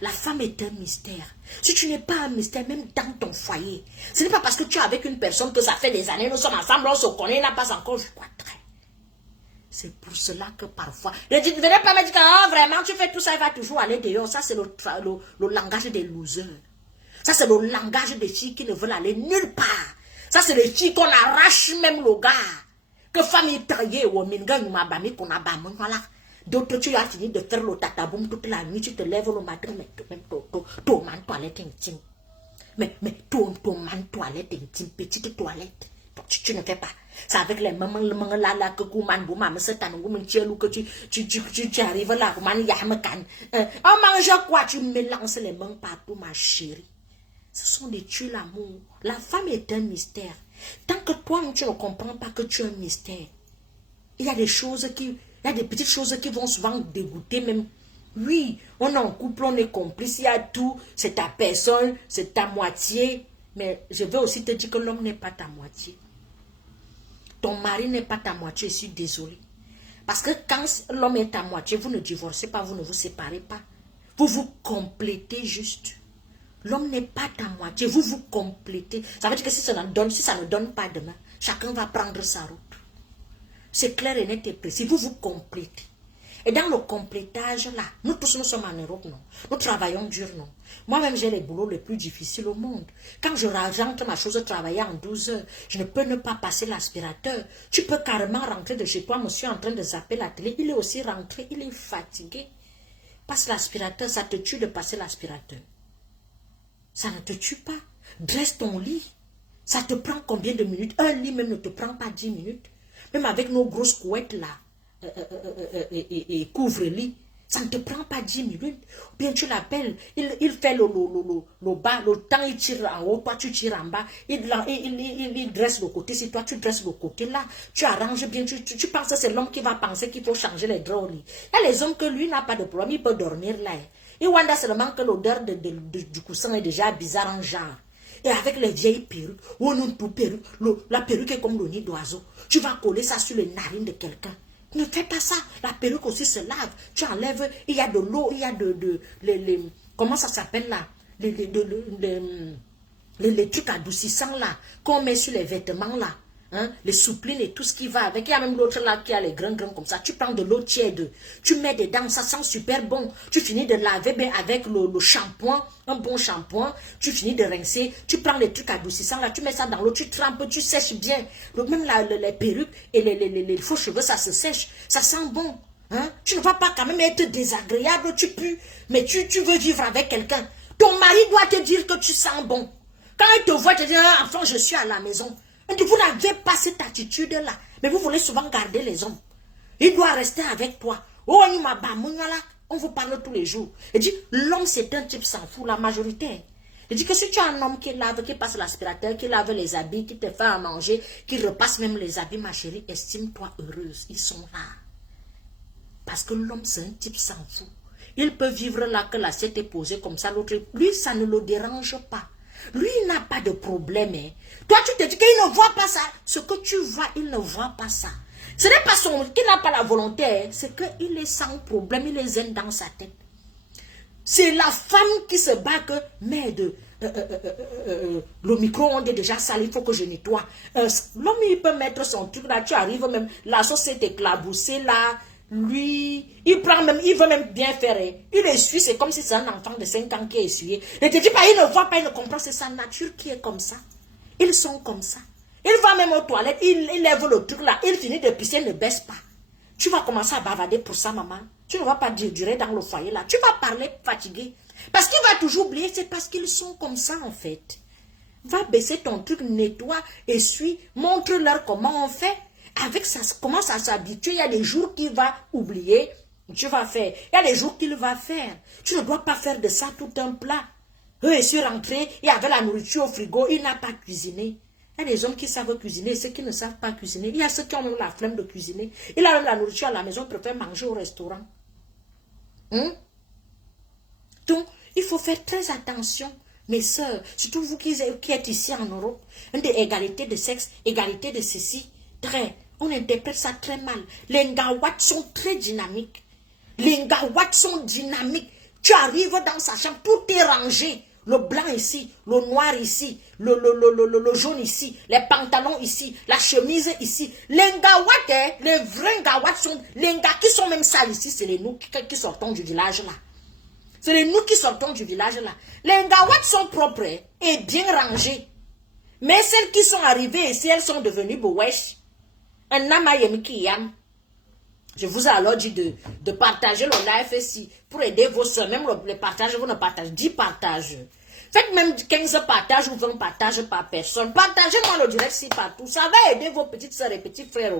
La femme est un mystère. Si tu n'es pas un mystère, même dans ton foyer, ce n'est pas parce que tu es avec une personne que ça fait des années, nous sommes ensemble, on se connaît, n'a pas encore vu quoi très. C'est pour cela que parfois, je dis, ne venez pas me dire que oh, vraiment, tu fais tout ça, il va toujours aller dehors. Ça, c'est le langage des losers. Ça, c'est le langage des filles qui ne veulent aller nulle part. Ça, c'est les filles qu'on arrache même le gars. Que famille taillée ou minga nous m'a bami qu'on a bami voilà. D'autres tu as fini de faire le tataboum toute la nuit, tu te lèves le matin, mais même ton man toilette intime. Mais ton man toilette intime, petite toilette. Tu ne fais pas. C'est avec les mamans là que kouman bouma me c'est un goum tielou que tu arrives là kouman yahmekan. On mange quoi, tu mélanges les mains partout ma chérie. Ce sont des tues l'amour. La femme est un mystère. Tant que toi, tu ne comprends pas que tu es un mystère, il y a des choses il y a des petites choses qui vont souvent dégoûter même. Oui, on est en couple, on est complice, il y a tout, c'est ta personne, c'est ta moitié. Mais je veux aussi te dire que l'homme n'est pas ta moitié. Ton mari n'est pas ta moitié, je suis désolée. Parce que quand l'homme est ta moitié, vous ne divorcez pas, vous ne vous séparez pas. Vous vous complétez juste. L'homme n'est pas ta moitié, vous vous complétez. Ça veut dire que si ça ne donne pas demain, chacun va prendre sa route. C'est clair et net et précis, vous vous complétez. Et dans le complétage, là, nous tous, nous sommes en Europe, non? Nous travaillons dur, non? Moi-même, j'ai les boulots les plus difficiles au monde. Quand je rentre ma chose, travailler en 12 heures, je ne peux ne pas passer l'aspirateur. Tu peux carrément rentrer de chez toi, monsieur en train de zapper la télé. Il est aussi rentré, il est fatigué. Passe l'aspirateur, ça te tue de passer l'aspirateur. Ça ne te tue pas. Dresse ton lit. Ça te prend combien de minutes? Un lit même ne te prend pas 10 minutes. Même avec nos grosses couettes là, et couvre-lit, ça ne te prend pas 10 minutes. Ou bien tu l'appelles, il fait le bas, le temps il tire en haut, toi tu tires en bas, il dresse le côté, si toi tu dresses le côté là, tu arranges bien, tu penses que c'est l'homme qui va penser qu'il faut changer les draps au lit. Il y a les hommes que lui n'a pas de problème, il peut dormir là. Et Wanda seulement que l'odeur du coussin est déjà bizarre en genre. Et avec les vieilles perruques, ou non tout perruque, la perruque est comme le nid d'oiseau. Tu vas coller ça sur les narines de quelqu'un. Ne fais pas ça. La perruque aussi se lave. Tu enlèves, il y a de l'eau, il y a comment ça s'appelle là? Les trucs adoucissants là, qu'on met sur les vêtements là. Hein, les souplines et tout ce qui va avec. Il y a même l'autre là qui a les grains comme ça. Tu prends de l'eau tiède, tu mets dedans, ça sent super bon. Tu finis de laver bien avec le shampoing, un bon shampoing. Tu finis de rincer, tu prends les trucs adoucissants là, tu mets ça dans l'eau, tu trempes, tu sèches bien. Donc même les perruques et les faux cheveux, ça se sèche, ça sent bon. Hein? Tu ne vas pas quand même être désagréable, tu pues, mais tu veux vivre avec quelqu'un. Ton mari doit te dire que tu sens bon. Quand il te voit, il te dit, ah, enfant, je suis à la maison. Vous n'avez pas cette attitude-là. Mais vous voulez souvent garder les hommes. Il doit rester avec toi. Oh, on vous parle tous les jours. Il dit, l'homme c'est un type s'en fout, la majorité. Il dit que si tu as un homme qui lave, qui passe l'aspirateur, qui lave les habits, qui te fait à manger, qui repasse même les habits, ma chérie, estime-toi heureuse. Ils sont là. Parce que l'homme c'est un type s'en fout. Il peut vivre là que l'assiette est posée comme ça, l'autre. Lui, ça ne le dérange pas. Lui, il n'a pas de problème. Hein. Toi, tu te dis qu'il ne voit pas ça. Ce que tu vois, il ne voit pas ça. Ce n'est pas son qui n'a pas la volonté. Hein. C'est qu'il est sans problème. Il est zen dans sa tête. C'est la femme qui se bat que, merde, le micro-ondes est déjà sale, il faut que je nettoie. L'homme, il peut mettre son truc là. Tu arrives même, la sauce est éclaboussée là. Lui, il prend même, il veut même bien faire. Il essuie, c'est comme si c'est un enfant de 5 ans qui est essuyé. Ne te dis pas, il ne voit pas, il ne comprend, c'est sa nature qui est comme ça. Ils sont comme ça. Il va même aux toilettes, il lève le truc là, il finit de pisser, il ne baisse pas. Tu vas commencer à bavarder pour ça, maman. Tu ne vas pas durer dans le foyer là. Tu vas parler fatigué. Parce qu'il va toujours oublier, c'est parce qu'ils sont comme ça en fait. Va baisser ton truc, nettoie, essuie, montre-leur comment on fait. Avec ça, commence à s'habituer. Il y a des jours qu'il va oublier, tu vas faire. Il y a des jours qu'il va faire. Tu ne dois pas faire de ça tout un plat. Eux, ils sont rentrés, il y avait la nourriture au frigo, il n'a pas cuisiné. Il y a des hommes qui savent cuisiner et ceux qui ne savent pas cuisiner. Il y a ceux qui ont même la flemme de cuisiner. Il a même la nourriture à la maison, préfère manger au restaurant. Donc, il faut faire très attention, mes sœurs, surtout vous qui êtes ici en Europe. Égalité de sexe, égalité de ceci, très. On interprète ça très mal. Les ngawats sont très dynamiques. Les ngawats sont dynamiques. Tu arrives dans sa chambre, tout est rangé. Le blanc ici, le noir ici, le jaune ici, les pantalons ici, la chemise ici. Les ngawats, les vrais ngawats sont... Les ngawats qui sont même sales ici, c'est les nous qui sortons du village là. C'est les nous qui sortons du village là. Les ngawats sont propres et bien rangés. Mais celles qui sont arrivées ici, elles sont devenues wesh. Un amayem qui yam. Je vous ai alors dit de partager le live ici pour aider vos soeurs. Même le partage, vous ne partagez 10 partages. Faites même 15 partages ou 20 partages par personne. Partagez-moi le direct ici partout. Ça va aider vos petites soeurs et petits frères.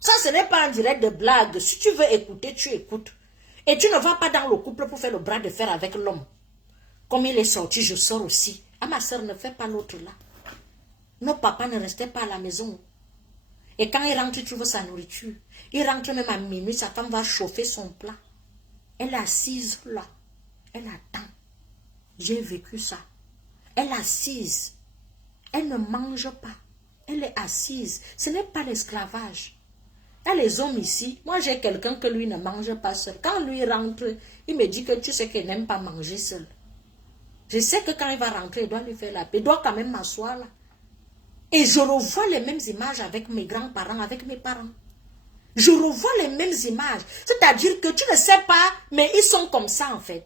Ça, ce n'est pas un direct de blague. Si tu veux écouter, tu écoutes. Et tu ne vas pas dans le couple pour faire le bras de fer avec l'homme. Comme il est sorti, je sors aussi. Ah, ma soeur, ne fais pas l'autre là. Nos papas ne restaient pas à la maison. Et quand il rentre, il trouve sa nourriture. Il rentre même à minuit, sa femme va chauffer son plat. Elle est assise là. Elle attend. J'ai vécu ça. Elle est assise. Elle ne mange pas. Elle est assise. Ce n'est pas l'esclavage. Il y a les hommes ici. Moi, j'ai quelqu'un que lui ne mange pas seul. Quand lui rentre, il me dit que tu sais qu'il n'aime pas manger seul. Je sais que quand il va rentrer, il doit lui faire la paix. Il doit quand même m'asseoir là. Et je revois les mêmes images avec mes grands-parents, avec mes parents. Je revois les mêmes images. C'est-à-dire que tu ne sais pas, mais ils sont comme ça en fait.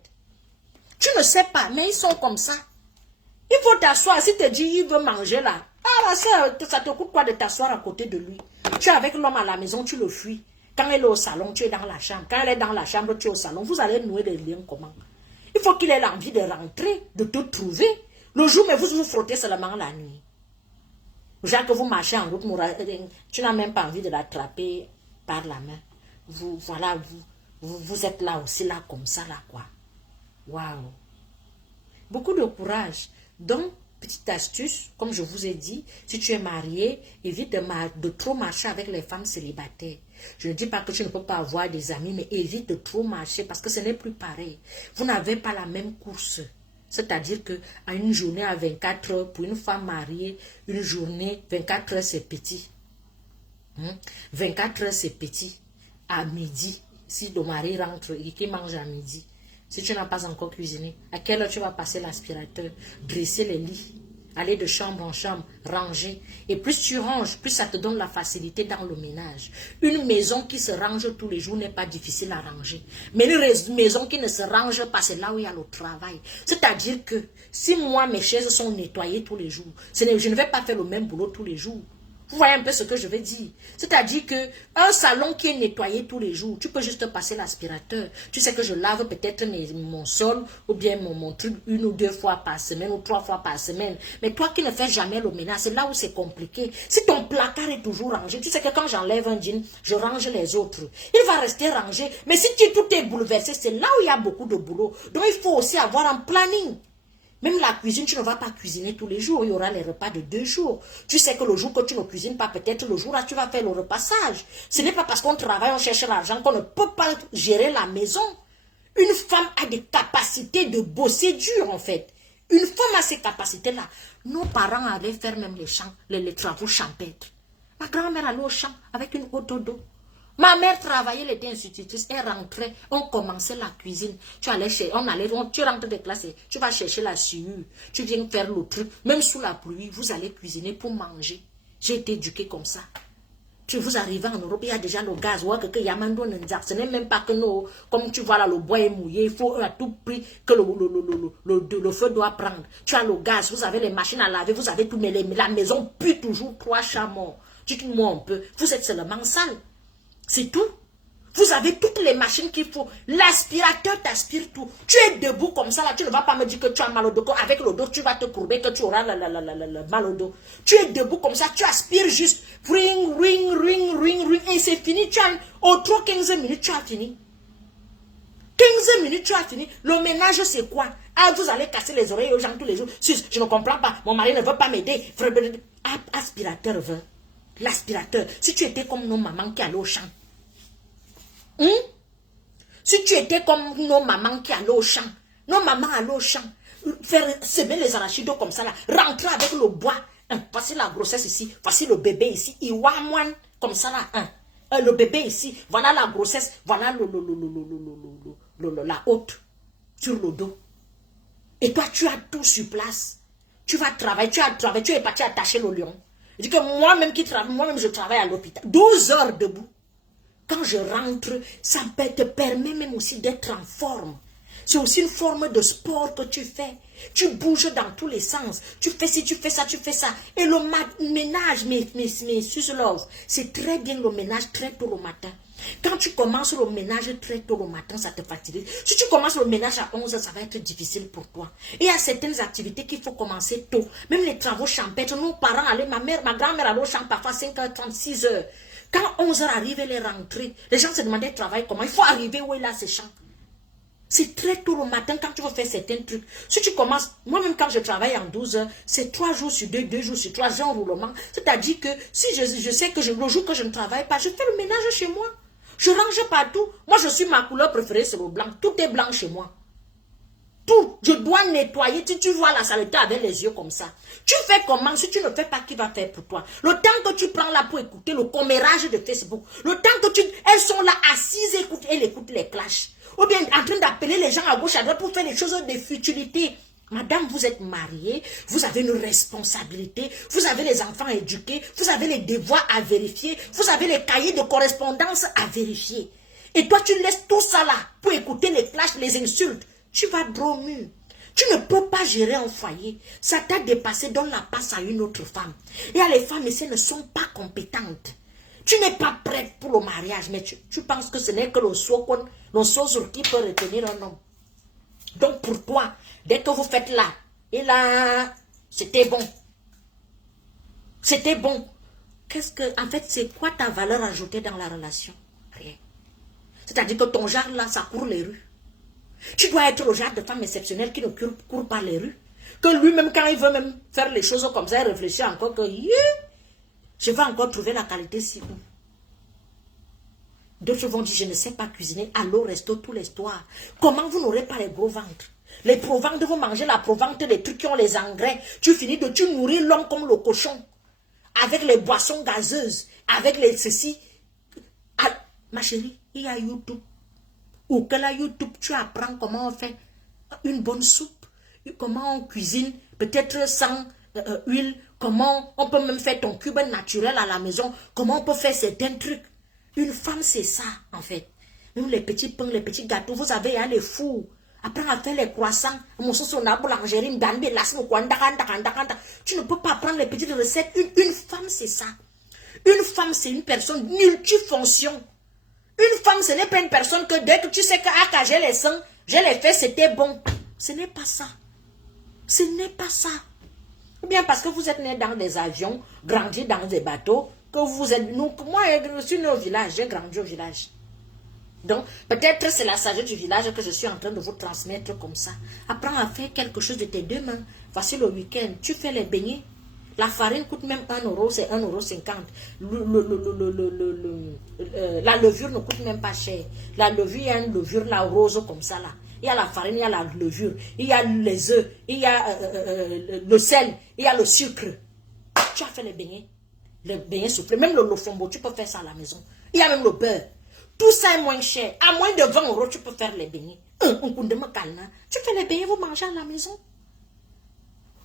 Tu ne sais pas, mais ils sont comme ça. Il faut t'asseoir. Si tu dis il veut manger là, ah, ça te coûte quoi de t'asseoir à côté de lui? Tu es avec l'homme à la maison, tu le fuis. Quand elle est au salon, tu es dans la chambre. Quand elle est dans la chambre, tu es au salon. Vous allez nouer des liens comment? Il faut qu'il ait l'envie de rentrer, de te trouver. Le jour, mais vous vous frottez seulement la nuit. Genre que vous marchez en route, tu n'as même pas envie de l'attraper par la main. Voilà, vous êtes là aussi, là, comme ça, là, quoi. Waouh! Beaucoup de courage. Donc, petite astuce, comme je vous ai dit, si tu es marié, évite de trop marcher avec les femmes célibataires. Je ne dis pas que tu ne peux pas avoir des amis, mais évite de trop marcher parce que ce n'est plus pareil. Vous n'avez pas la même course. C'est-à-dire qu'à une journée à 24 heures, pour une femme mariée, une journée, 24 heures, c'est petit. 24 heures, c'est petit. À midi, si le mari rentre et qu'il mange à midi, si tu n'as pas encore cuisiné, à quelle heure tu vas passer l'aspirateur, dresser les lits, aller de chambre en chambre, ranger. Et plus tu ranges, plus ça te donne la facilité dans le ménage. Une maison qui se range tous les jours n'est pas difficile à ranger. Mais une maison qui ne se range pas, c'est là où il y a le travail. C'est-à-dire que si moi, mes chaises sont nettoyées tous les jours, je ne vais pas faire le même boulot tous les jours. Vous voyez un peu ce que je veux dire? C'est-à-dire que un salon qui est nettoyé tous les jours, tu peux juste passer l'aspirateur. Tu sais que je lave peut-être mon sol ou bien mon truc 1 ou 2 fois par semaine ou 3 fois par semaine. Mais toi qui ne fais jamais le ménage, c'est là où c'est compliqué. Si ton placard est toujours rangé, tu sais que quand j'enlève un jean, je range les autres. Il va rester rangé. Mais si tout est bouleversé, c'est là où il y a beaucoup de boulot. Donc il faut aussi avoir un planning. Même la cuisine, tu ne vas pas cuisiner tous les jours. Il y aura les repas de 2 jours. Tu sais que le jour que tu ne cuisines pas, peut-être le jour-là, tu vas faire le repassage. Ce n'est pas parce qu'on travaille, on cherche l'argent qu'on ne peut pas gérer la maison. Une femme a des capacités de bosser dur, en fait. Une femme a ces capacités-là. Nos parents allaient faire même les champs, les travaux champêtres. Ma grand-mère allait au champ avec une auto d'eau. Ma mère travaillait, elle était institutrice, elle rentrait, on commençait la cuisine. Tu rentres des classes, tu vas chercher la sueur, tu viens faire le truc, même sous la pluie, vous allez cuisiner pour manger. J'ai été éduquée comme ça. Vous arrivez en Europe, il y a déjà le gaz, ce n'est même pas que nous, comme tu vois là, le bois est mouillé, il faut à tout prix que le feu doit prendre. Tu as le gaz, vous avez les machines à laver, vous avez tout, mais la maison pue toujours 3 chats morts. Dites-moi un peu, vous êtes seulement sale. C'est tout. Vous avez toutes les machines qu'il faut. L'aspirateur t'aspire tout. Tu es debout comme ça, là, tu ne vas pas me dire que tu as mal au dos. Avec le dos, tu vas te courber, que tu auras le mal au dos. Tu es debout comme ça, tu aspires juste. Ring, ring, ring, ring, ring. Et c'est fini. Tu as au trop 15 minutes, tu as fini. 15 minutes, tu as fini. Le ménage, c'est quoi? Ah, vous allez casser les oreilles aux gens tous les jours. Je ne comprends pas. Mon mari ne veut pas m'aider. Aspirateur veut. L'aspirateur. Si tu étais comme nos mamans qui allaient au champ. Si tu étais comme nos mamans qui allaient au champ. Nos mamans allaient au champ. Faire semer les arachides comme ça là. Rentrer avec le bois. Voici la grossesse ici. Voici le bébé ici. Iwamoine. Comme ça là. Le bébé ici. Voilà la grossesse. Voilà la haute. Sur le dos. Et toi tu as tout sur place. Tu vas travailler. Tu es parti attacher le lion. Je dis que moi-même je travaille à l'hôpital. 12 heures debout. Quand je rentre, ça te permet même aussi d'être en forme. C'est aussi une forme de sport que tu fais. Tu bouges dans tous les sens. Tu fais ci, tu fais ça, tu fais ça. Et le ménage, mes love, c'est très bien le ménage très tôt le matin. Quand tu commences le ménage très tôt le matin, ça te fatigue. Si tu commences le ménage à 11h, ça va être difficile pour toi. Et il y a certaines activités qu'il faut commencer tôt. Même les travaux champêtres, nos parents allaient, ma grand-mère allait au champ parfois 5h30, 6h. Quand 11h arrive, elle est rentrée. Les gens se demandaient de travailler comment. Il faut arriver où est là ces champs. C'est très tôt le matin quand tu veux faire certains trucs. Si tu commences, moi-même quand je travaille en 12 heures, c'est 3 jours sur 2, 2 jours sur 3, j'ai un roulement. C'est-à-dire que si je sais que le jour que je ne travaille pas, je fais le ménage chez moi. Je range partout. Moi, je suis ma couleur préférée, c'est le blanc. Tout est blanc chez moi. Tout. Je dois nettoyer. Si tu vois la saleté avec les yeux comme ça. Tu fais comment? Si tu ne fais pas, qui va faire pour toi? Le temps que tu prends là pour écouter le commérage de Facebook. Le temps que elles sont là assises, elles écoutent les clashs. Ou bien en train d'appeler les gens à gauche, à droite pour faire des choses de futilité. Madame, vous êtes mariée, vous avez une responsabilité, vous avez les enfants éduqués, vous avez les devoirs à vérifier, vous avez les cahiers de correspondance à vérifier. Et toi, tu laisses tout ça là pour écouter les clashs, les insultes. Tu vas droit au mur. Tu ne peux pas gérer un foyer. Ça t'a dépassé, donne la passe à une autre femme. Et les femmes ici ne sont pas compétentes. Tu n'es pas prête pour le mariage, mais tu penses que ce n'est que le sozo qui peut retenir un homme. Donc pour toi, dès que vous faites là, et là, c'était bon. C'était bon. En fait, c'est quoi ta valeur ajoutée dans la relation? Rien. C'est-à-dire que ton genre là, ça court les rues. Tu dois être le genre de femme exceptionnelle qui ne court pas les rues. Que lui-même, quand il veut même faire les choses comme ça, il réfléchit encore que je vais encore trouver la qualité si où. D'autres vont dire, je ne sais pas cuisiner, allô, resto, tout l'histoire. Comment vous n'aurez pas les gros ventres? Les pro-ventres vont manger la pro-ventre, les trucs qui ont les engrais. Tu nourris l'homme comme le cochon. Avec les boissons gazeuses, avec les ceci. Ah, ma chérie, il y a YouTube. Ou que la YouTube, tu apprends comment on fait une bonne soupe, comment on cuisine, peut-être sans huile, comment on peut même faire ton cube naturel à la maison, comment on peut faire certains trucs. Une femme, c'est ça, en fait. Même les petits pains, les petits gâteaux, vous avez les fours. Apprends à faire les croissants. Tu ne peux pas apprendre les petites recettes. Une femme, c'est ça. Une femme, c'est une personne multifonction. Une femme, ce n'est pas une personne que dès que tu sais que j'ai les seins, j'ai les faits, c'était bon. Ce n'est pas ça. Ce n'est pas ça. Ou bien parce que vous êtes né dans des avions, grandi dans des bateaux, que vous êtes... moi, je suis né au village, j'ai grandi au village. Donc, peut-être c'est la sagesse du village que je suis en train de vous transmettre comme ça. Apprends à faire quelque chose de tes deux mains. Voici le week-end, tu fais les beignets. La farine coûte même 1 euro, c'est 1,50 €. La levure ne coûte même pas cher. La levure, il y a une levure là, rose comme ça là. Il y a la farine, il y a la levure, il y a les œufs, il y a le sel, il y a le sucre. Tu as fait les beignets soufflés, même le lofombo, tu peux faire ça à la maison. Il y a même le beurre. Tout ça est moins cher. À moins de 20 €, tu peux faire les beignets. Tu fais les beignets, vous mangez à la maison.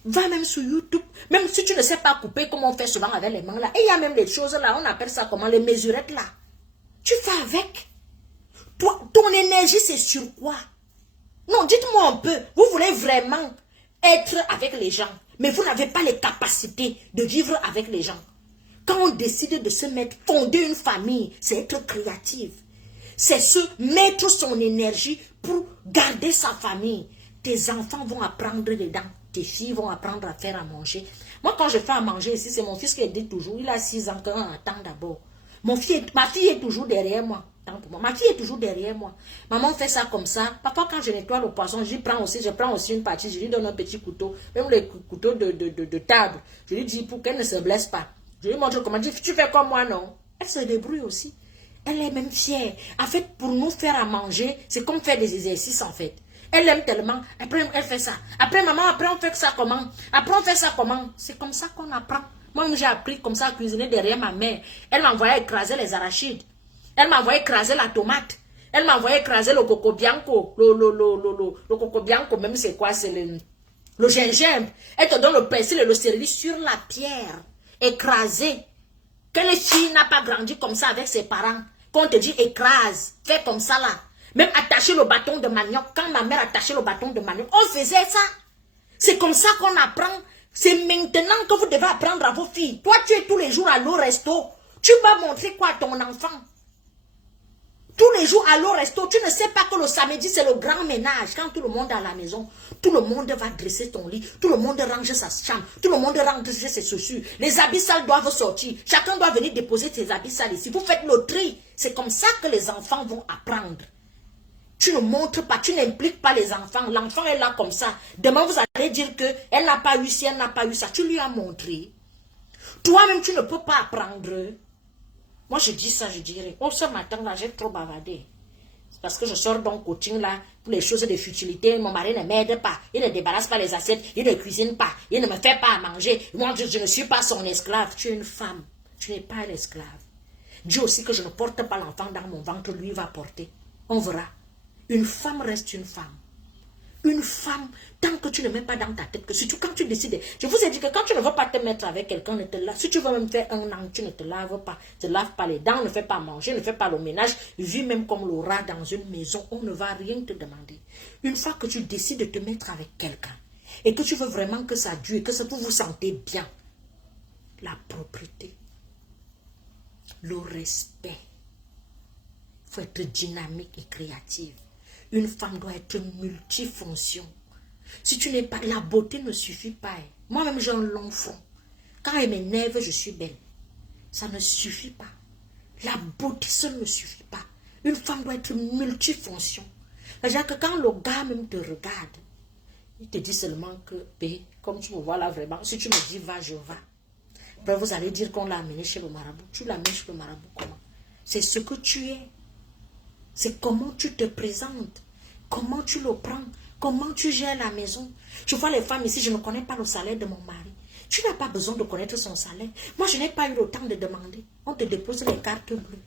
Va même sur YouTube. Même si tu ne sais pas couper comme on fait souvent avec les mains là. Et il y a même des choses là, on appelle ça comment, les mesurettes là. Tu fais avec. Toi, ton énergie c'est sur quoi? Non, dites-moi un peu. Vous voulez vraiment être avec les gens, mais vous n'avez pas les capacités de vivre avec les gens. Quand on décide de se mettre, fonder une famille, c'est être créative. C'est se mettre son énergie pour garder sa famille. Tes enfants vont apprendre dedans. Tes filles vont apprendre à faire à manger. Moi, quand je fais à manger ici, c'est mon fils qui dit toujours, il a 6 ans, quand attend d'abord. Ma fille est toujours derrière moi. Ma fille est toujours derrière moi. Maman fait ça comme ça. Parfois, quand je nettoie le poisson, je prends aussi une partie, je lui donne un petit couteau, même les couteaux de table. Je lui dis pour qu'elle ne se blesse pas. Je lui montre comment dire, tu fais comme moi, non? Elle se débrouille aussi. Elle est même fière. En fait, pour nous faire à manger, c'est comme faire des exercices, en fait. Elle aime tellement. Après, elle fait ça. Après, maman, après, on fait ça comment? Après, on fait ça comment? C'est comme ça qu'on apprend. Moi, j'ai appris comme ça à cuisiner derrière ma mère. Elle m'envoyait écraser les arachides. Elle m'envoyait écraser la tomate. Elle m'envoyait écraser le coco bianco. Le coco bianco, même c'est quoi? C'est le gingembre. Elle te donne le persil et le céleri sur la pierre. Écrasé. Quelle fille n'a pas grandi comme ça avec ses parents? Qu'on te dit écrase. Fais comme ça là. Même attacher le bâton de manioc. Quand ma mère attachait le bâton de manioc, on faisait ça. C'est comme ça qu'on apprend. C'est maintenant que vous devez apprendre à vos filles. Toi, tu es tous les jours à l'eau resto. Tu vas montrer quoi à ton enfant? Tous les jours à l'eau resto, tu ne sais pas que le samedi, c'est le grand ménage. Quand tout le monde est à la maison, tout le monde va dresser ton lit. Tout le monde range sa chambre. Tout le monde range ses chaussures. Les habits sales doivent sortir. Chacun doit venir déposer ses habits sales ici. Vous faites le tri. C'est comme ça que les enfants vont apprendre. Tu ne montres pas, tu n'impliques pas les enfants. L'enfant est là comme ça. Demain, vous allez dire qu'elle n'a pas eu ci, elle n'a pas eu ça. Tu lui as montré. Toi-même, tu ne peux pas apprendre. Moi, je dis ça, je dirais. Oh, ce matin, là, j'ai trop bavardé. C'est parce que je sors d'un coaching, là, pour les choses de futilité. Mon mari ne m'aide pas. Il ne débarrasse pas les assiettes. Il ne cuisine pas. Il ne me fait pas à manger. Moi, je ne suis pas son esclave. Tu es une femme. Tu n'es pas un esclave. Dis aussi que je ne porte pas l'enfant dans mon ventre. Lui va porter. On verra. Une femme reste une femme. Une femme, tant que tu ne mets pas dans ta tête que surtout quand tu décides, je vous ai dit que quand tu ne veux pas te mettre avec quelqu'un, ne te lave. Si tu veux même faire un an, tu ne te laves pas. Ne te lave pas les dents, ne fais pas manger, ne fais pas le ménage. Vis même comme le rat dans une maison, on ne va rien te demander. Une fois que tu décides de te mettre avec quelqu'un et que tu veux vraiment que ça dure, que vous vous sentez bien, la propreté, le respect, il faut être dynamique et créative. Une femme doit être multifonction. Si tu n'es pas... La beauté ne suffit pas. Moi-même, j'ai un long front. Quand elle m'énerve, je suis belle. Ça ne suffit pas. La beauté seule ne suffit pas. Une femme doit être multifonction. C'est-à-dire que quand le gars même te regarde, il te dit seulement que, comme tu me vois là vraiment, si tu me dis va, je vais. Ben, vous allez dire qu'on l'a amené chez le marabout. Tu l'amènes chez le marabout comment? C'est ce que tu es. C'est comment tu te présentes, comment tu le prends, comment tu gères la maison. Je vois les femmes ici, je ne connais pas le salaire de mon mari. Tu n'as pas besoin de connaître son salaire. Moi, je n'ai pas eu le temps de demander. On te dépose les cartes bleues.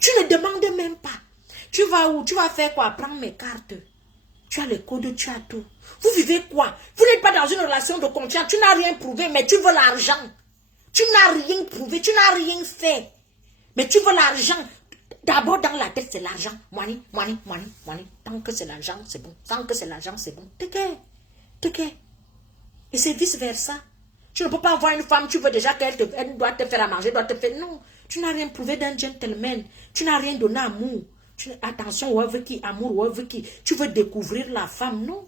Tu ne demandes même pas. Tu vas où? Tu vas faire quoi? Prends mes cartes. Tu as les codes, tu as tout. Vous vivez quoi? Vous n'êtes pas dans une relation de confiance. Tu n'as rien prouvé, mais tu veux l'argent. Tu n'as rien prouvé, tu n'as rien fait. Mais tu veux l'argent. D'abord, dans la tête, c'est l'argent. Money, money, money, money. Tant que c'est l'argent, c'est bon. Tant que c'est l'argent, c'est bon. T'es. Et c'est vice-versa. Tu ne peux pas avoir une femme, tu veux déjà qu'elle doit te faire à manger, doit te faire... Non, tu n'as rien prouvé d'un gentleman. Tu n'as rien donné à amour. Attention, ou avec qui, amour, ou avec qui. Tu veux découvrir la femme, non.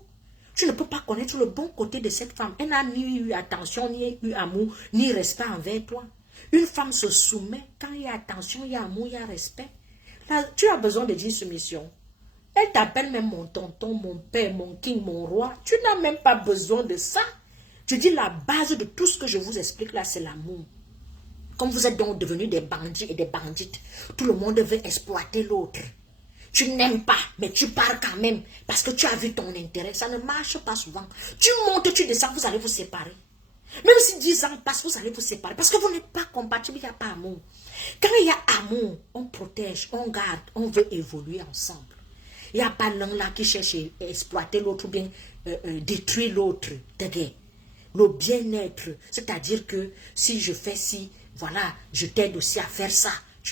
Tu ne peux pas connaître le bon côté de cette femme. Elle n'a ni eu attention, ni eu amour, ni respect envers toi. Une femme se soumet. Quand il y a attention, il y a amour, il y a respect. Là, tu as besoin de dire soumission. Elle t'appelle même mon tonton, mon père, mon king, mon roi. Tu n'as même pas besoin de ça. Je dis la base de tout ce que je vous explique là, c'est l'amour. Comme vous êtes donc devenus des bandits et des bandites, tout le monde veut exploiter l'autre. Tu n'aimes pas, mais tu pars quand même parce que tu as vu ton intérêt. Ça ne marche pas souvent. Tu montes, tu descends, vous allez vous séparer. Même si 10 ans passent, vous allez vous séparer parce que vous n'êtes pas compatibles, il n'y a pas amour. Quand il y a amour, on protège, on garde, on veut évoluer ensemble. Il n'y a pas l'un là qui cherche à exploiter l'autre ou bien détruire l'autre. Le bien-être, c'est-à-dire que si je fais ci, voilà, je t'aide aussi à faire ça.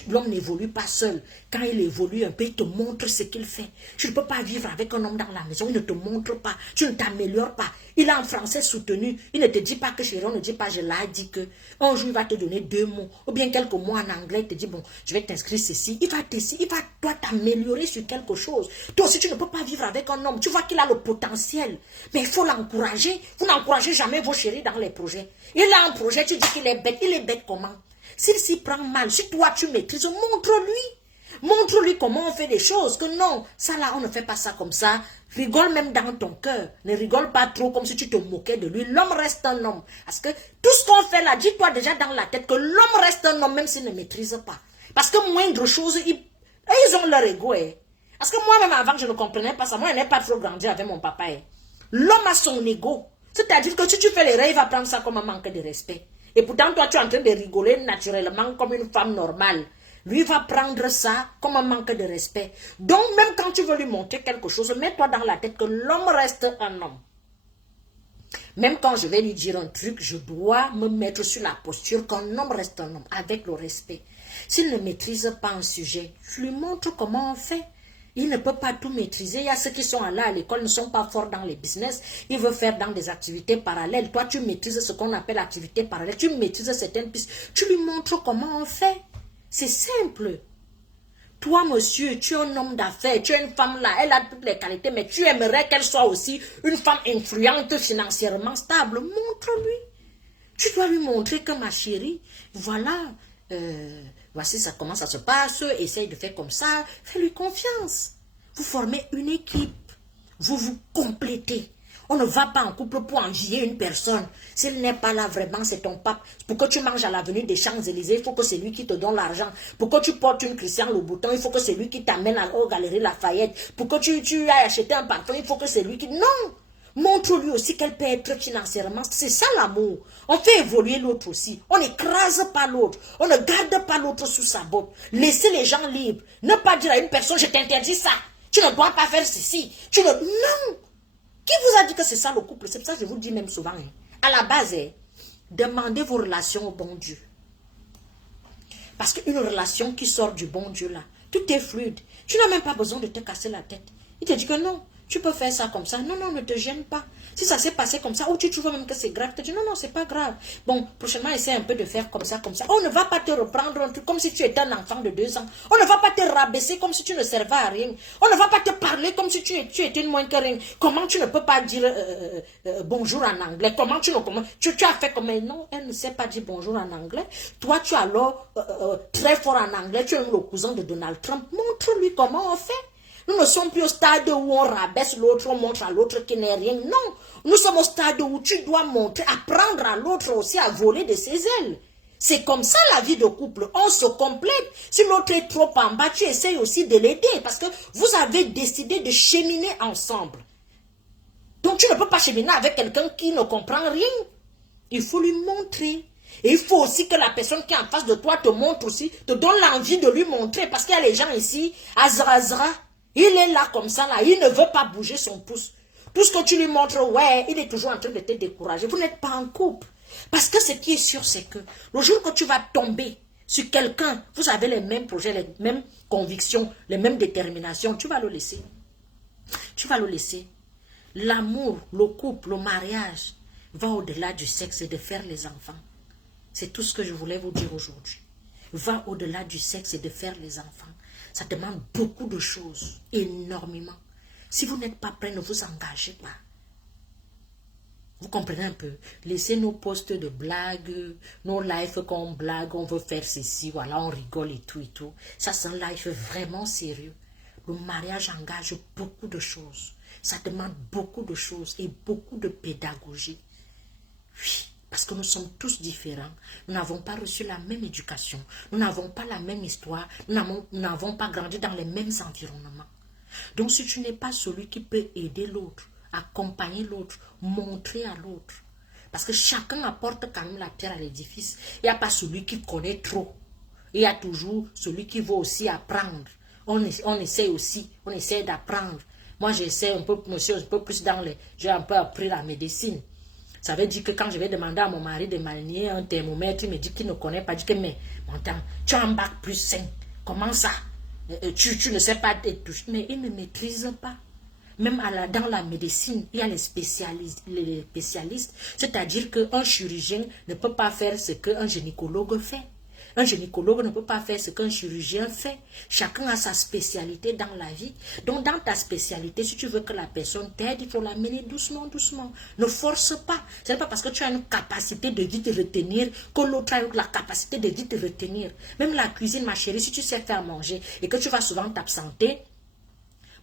L'homme n'évolue pas seul. Quand il évolue un peu, il te montre ce qu'il fait. Tu ne peux pas vivre avec un homme dans la maison, il ne te montre pas, tu ne t'améliores pas. Il est en français soutenu, il ne te dit pas que chérie, on ne dit pas je l'ai dit que. Un jour, il va te donner 2 mots, ou bien quelques mots en anglais, il te dit bon, je vais t'inscrire ceci. Il va toi t'améliorer sur quelque chose. Toi aussi, tu ne peux pas vivre avec un homme. Tu vois qu'il a le potentiel, mais il faut l'encourager. Vous n'encouragez jamais vos chéris dans les projets. Il a un projet, tu dis qu'il est bête. Il est bête comment? S'il s'y prend mal, si toi tu maîtrises, montre-lui. Montre-lui comment on fait des choses. Que non, ça là, on ne fait pas ça comme ça. Rigole même dans ton cœur. Ne rigole pas trop comme si tu te moquais de lui. L'homme reste un homme. Parce que tout ce qu'on fait là, dis-toi déjà dans la tête que l'homme reste un homme même s'il ne maîtrise pas. Parce que moindre chose, ils ont leur ego. Parce que moi-même avant, je ne comprenais pas ça. Moi, je n'ai pas trop grandi avec mon papa. L'homme a son ego. C'est-à-dire que si tu fais l'erreur, il va prendre ça comme un manque de respect. Et pourtant, toi, tu es en train de rigoler naturellement comme une femme normale. Lui va prendre ça comme un manque de respect. Donc, même quand tu veux lui montrer quelque chose, mets-toi dans la tête que l'homme reste un homme. Même quand je vais lui dire un truc, je dois me mettre sur la posture qu'un homme reste un homme, avec le respect. S'il ne maîtrise pas un sujet, je lui montre comment on fait. Il ne peut pas tout maîtriser. Il y a ceux qui sont allés à l'école, ne sont pas forts dans les business. Ils veulent faire dans des activités parallèles. Toi, tu maîtrises ce qu'on appelle activité parallèle. Tu maîtrises certaines pistes. Tu lui montres comment on fait. C'est simple. Toi, monsieur, tu es un homme d'affaires. Tu es une femme là. Elle a toutes les qualités. Mais tu aimerais qu'elle soit aussi une femme influente, financièrement stable. Montre-lui. Tu dois lui montrer que ma chérie, voilà... voici ça, comment ça se passe, essaye de faire comme ça, fais-lui confiance. Vous formez une équipe, vous vous complétez. On ne va pas en couple pour envier une personne. S'il n'est pas là vraiment, c'est ton pape. Pour que tu manges à l'avenue des Champs-Élysées, il faut que c'est lui qui te donne l'argent. Pour que tu portes une Christian Louboutin, il faut que c'est lui qui t'amène aux Galeries Lafayette. Pour que tu ailles acheter un parfum, il faut que c'est lui qui... Non! Montre-lui aussi qu'elle peut être financièrement. C'est ça l'amour. On fait évoluer l'autre aussi. On n'écrase pas l'autre. On ne garde pas l'autre sous sa botte. Laissez les gens libres. Ne pas dire à une personne, je t'interdis ça. Tu ne dois pas faire ceci. Non. Qui vous a dit que c'est ça le couple? C'est pour ça que je vous dis même souvent, hein, à la base, hein, demandez vos relations au bon Dieu. Parce qu'une relation qui sort du bon Dieu là, tout est fluide. Tu n'as même pas besoin de te casser la tête. Il te dit que non, tu peux faire ça comme ça. Non, non, ne te gêne pas. Si ça s'est passé comme ça, ou tu trouves même que c'est grave, tu te dis non, non, c'est pas grave. Bon, prochainement, essaie un peu de faire comme ça, comme ça. On ne va pas te reprendre un truc comme si tu étais un enfant de 2 ans. On ne va pas te rabaisser comme si tu ne servais à rien. On ne va pas te parler comme si tu étais une moins que rien. Comment tu ne peux pas dire bonjour en anglais? Comment tu as fait comme elle? Non, elle ne sait pas dire bonjour en anglais. Toi, tu es alors très fort en anglais. Tu es le cousin de Donald Trump. Montre-lui comment on fait. Nous ne sommes plus au stade où on rabaisse l'autre, on montre à l'autre qu'il n'est rien. Non, nous sommes au stade où tu dois montrer, apprendre à l'autre aussi à voler de ses ailes. C'est comme ça la vie de couple, on se complète. Si l'autre est trop en bas, tu essayes aussi de l'aider parce que vous avez décidé de cheminer ensemble. Donc tu ne peux pas cheminer avec quelqu'un qui ne comprend rien. Il faut lui montrer. Et il faut aussi que la personne qui est en face de toi te montre aussi, te donne l'envie de lui montrer. Parce qu'il y a les gens ici, Azra. Il est là comme ça, là. Il ne veut pas bouger son pouce. Tout ce que tu lui montres, ouais, il est toujours en train de te décourager. Vous n'êtes pas en couple. Parce que ce qui est sûr, c'est que le jour que tu vas tomber sur quelqu'un, vous avez les mêmes projets, les mêmes convictions, les mêmes déterminations, tu vas le laisser. Tu vas le laisser. L'amour, le couple, le mariage va au-delà du sexe et de faire les enfants. C'est tout ce que je voulais vous dire aujourd'hui. Va au-delà du sexe et de faire les enfants. Ça demande beaucoup de choses, énormément. Si vous n'êtes pas prêt, ne vous engagez pas. Vous comprenez un peu? Laissez nos posts de blagues, nos lives qu'on blague, on veut faire ceci, voilà, on rigole et tout et tout. Ça, c'est un live vraiment sérieux. Le mariage engage beaucoup de choses. Ça demande beaucoup de choses et beaucoup de pédagogie. Oui. Parce que nous sommes tous différents. Nous n'avons pas reçu la même éducation. Nous n'avons pas la même histoire. Nous n'avons pas grandi dans les mêmes environnements. Donc si tu n'es pas celui qui peut aider l'autre, accompagner l'autre, montrer à l'autre. Parce que chacun apporte quand même la pierre à l'édifice. Il n'y a pas celui qui connaît trop. Il y a toujours celui qui veut aussi apprendre. On essaie aussi, on essaie d'apprendre. Moi j'essaie un peu plus dans les... J'ai un peu appris la médecine. Ça veut dire que quand je vais demander à mon mari de m'aligner un thermomètre, il me dit qu'il ne connaît pas. Je dis que, mais, mon temps, tu as un bac plus 5. Comment ça? Tu ne sais pas des touches. Mais il ne maîtrise pas. Même dans la médecine, il y a les spécialistes. C'est-à-dire qu'un chirurgien ne peut pas faire ce qu'un gynécologue fait. Un gynécologue ne peut pas faire ce qu'un chirurgien fait. Chacun a sa spécialité dans la vie. Donc, dans ta spécialité, si tu veux que la personne t'aide, il faut l'amener doucement, doucement. Ne force pas. Ce n'est pas parce que tu as une capacité de vite retenir que l'autre a la capacité de vite retenir. Même la cuisine, ma chérie, si tu sais faire manger et que tu vas souvent t'absenter,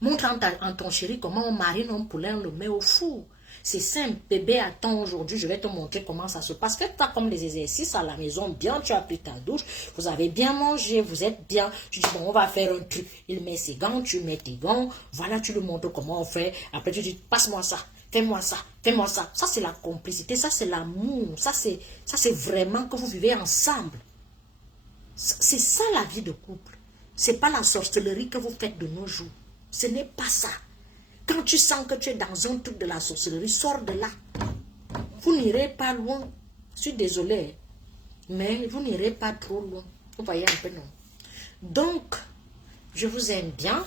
montre en ton chéri comment on marine un poulet, on le met au four. C'est simple, bébé, attends aujourd'hui, je vais te montrer comment ça se passe. Faites-toi comme les exercices à la maison, bien, tu as pris ta douche, vous avez bien mangé, vous êtes bien. Tu dis, bon, on va faire un truc. Il met ses gants, tu mets tes gants, voilà, tu lui montres comment on fait. Après, tu dis, passe-moi ça, fais-moi ça, fais-moi ça. Ça, c'est la complicité, ça, c'est l'amour, ça, c'est vraiment que vous vivez ensemble. C'est ça la vie de couple. C'est pas la sorcellerie que vous faites de nos jours. Ce n'est pas ça. Quand tu sens que tu es dans un truc de la sorcellerie, sors de là. Vous n'irez pas loin. Je suis désolée. Mais vous n'irez pas trop loin. Vous voyez un peu, non? Donc, je vous aime bien.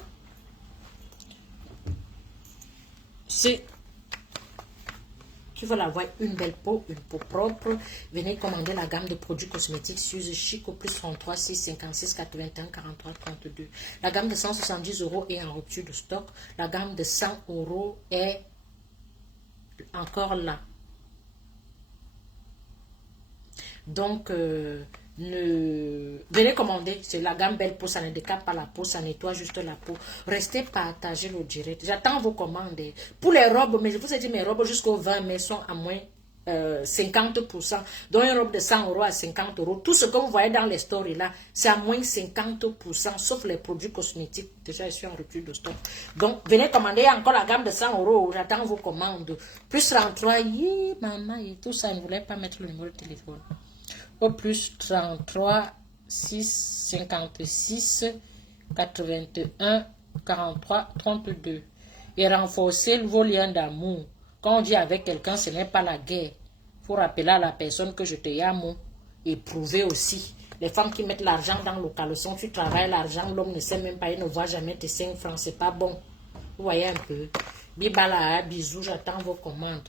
C'est... Tu veux avoir une belle peau, une peau propre, venez commander la gamme de produits cosmétiques Suze Chic au plus 33 6 56 81 43 32. La gamme de 170 € est en rupture de stock. La gamme de 100 € est encore là. Donc, venez commander. C'est la gamme belle peau, ça ne décape pas la peau, ça nettoie juste la peau. Restez partager le direct. J'attends vos commandes. Pour les robes, mais je vous ai dit mes robes jusqu'au 20 mai sont à moins 50%. Donc une robe de 100 € à 50 €. Tout ce que vous voyez dans les stories là, c'est à moins 50%, sauf les produits cosmétiques. Déjà, je suis en rupture de stock. Donc, venez commander encore la gamme de 100 €. J'attends vos commandes. Plus 33, maman, et tout ça, je ne voulais pas mettre le numéro de téléphone. Au plus 33 6 56 81 43 32. et renforcer vos liens d'amour. Quand on dit avec quelqu'un, ce n'est pas la guerre. Il faut rappeler à la personne que je te aime et prouver aussi. Les femmes qui mettent l'argent dans le caleçon, tu travailles l'argent, l'homme ne sait même pas, il ne voit jamais tes 5 francs, c'est pas bon. Vous voyez un peu. Bibala, bisous, j'attends vos commandes.